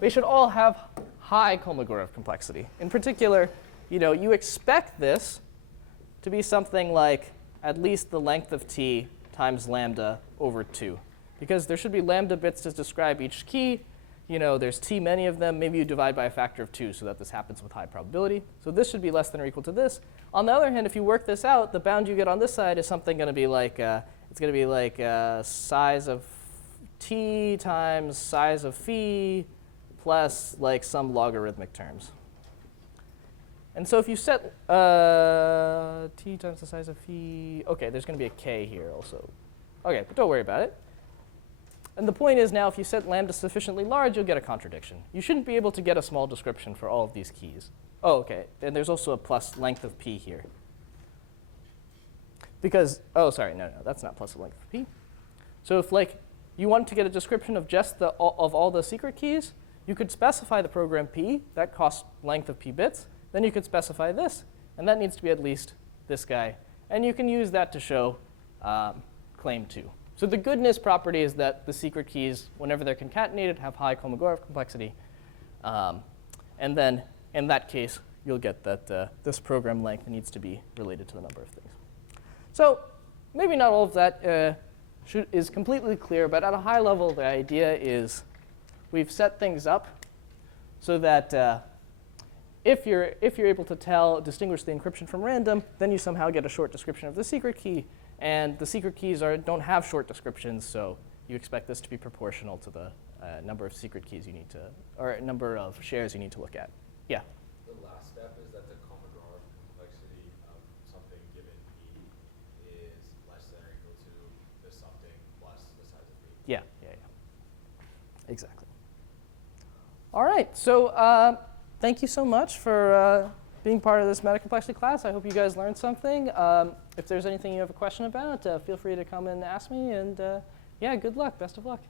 they should all have high Kolmogorov complexity. In particular, you expect this to be something like at least the length of t times lambda over 2. Because there should be lambda bits to describe each key. There's t many of them. Maybe you divide by a factor of 2 so that this happens with high probability. So this should be less than or equal to this. On the other hand, if you work this out, the bound you get on this side is something going to be like, size of t times size of phi plus like some logarithmic terms. And so if you set t times the size of phi, OK, there's going to be a k here also. OK, but don't worry about it. And the point is now, if you set lambda sufficiently large, you'll get a contradiction. You shouldn't be able to get a small description for all of these keys. Oh, OK, and there's also a plus length of p here. Because, oh, sorry, no, that's not plus the length of p. So if you want to get a description of just of all the secret keys, you could specify the program p. That costs length of p bits. Then you could specify this, and that needs to be at least this guy. And you can use that to show claim 2. So the goodness property is that the secret keys, whenever they're concatenated, have high Kolmogorov complexity. And then in that case, you'll get that this program length needs to be related to the number of things. So maybe not all of that is completely clear, but at a high level, the idea is we've set things up so that if you're able to distinguish the encryption from random, then you somehow get a short description of the secret key. And the secret keys don't have short descriptions, so you expect this to be proportional to the number of secret keys you need to, or number of shares you need to look at. Yeah? The last step is that the Kolmogorov complexity of something given P is less than or equal to the something plus the size of P. Yeah. Exactly. All right, so thank you so much for being part of this Metacomplexity class. I hope you guys learned something. If there's anything you have a question about, feel free to come and ask me. And yeah, good luck. Best of luck.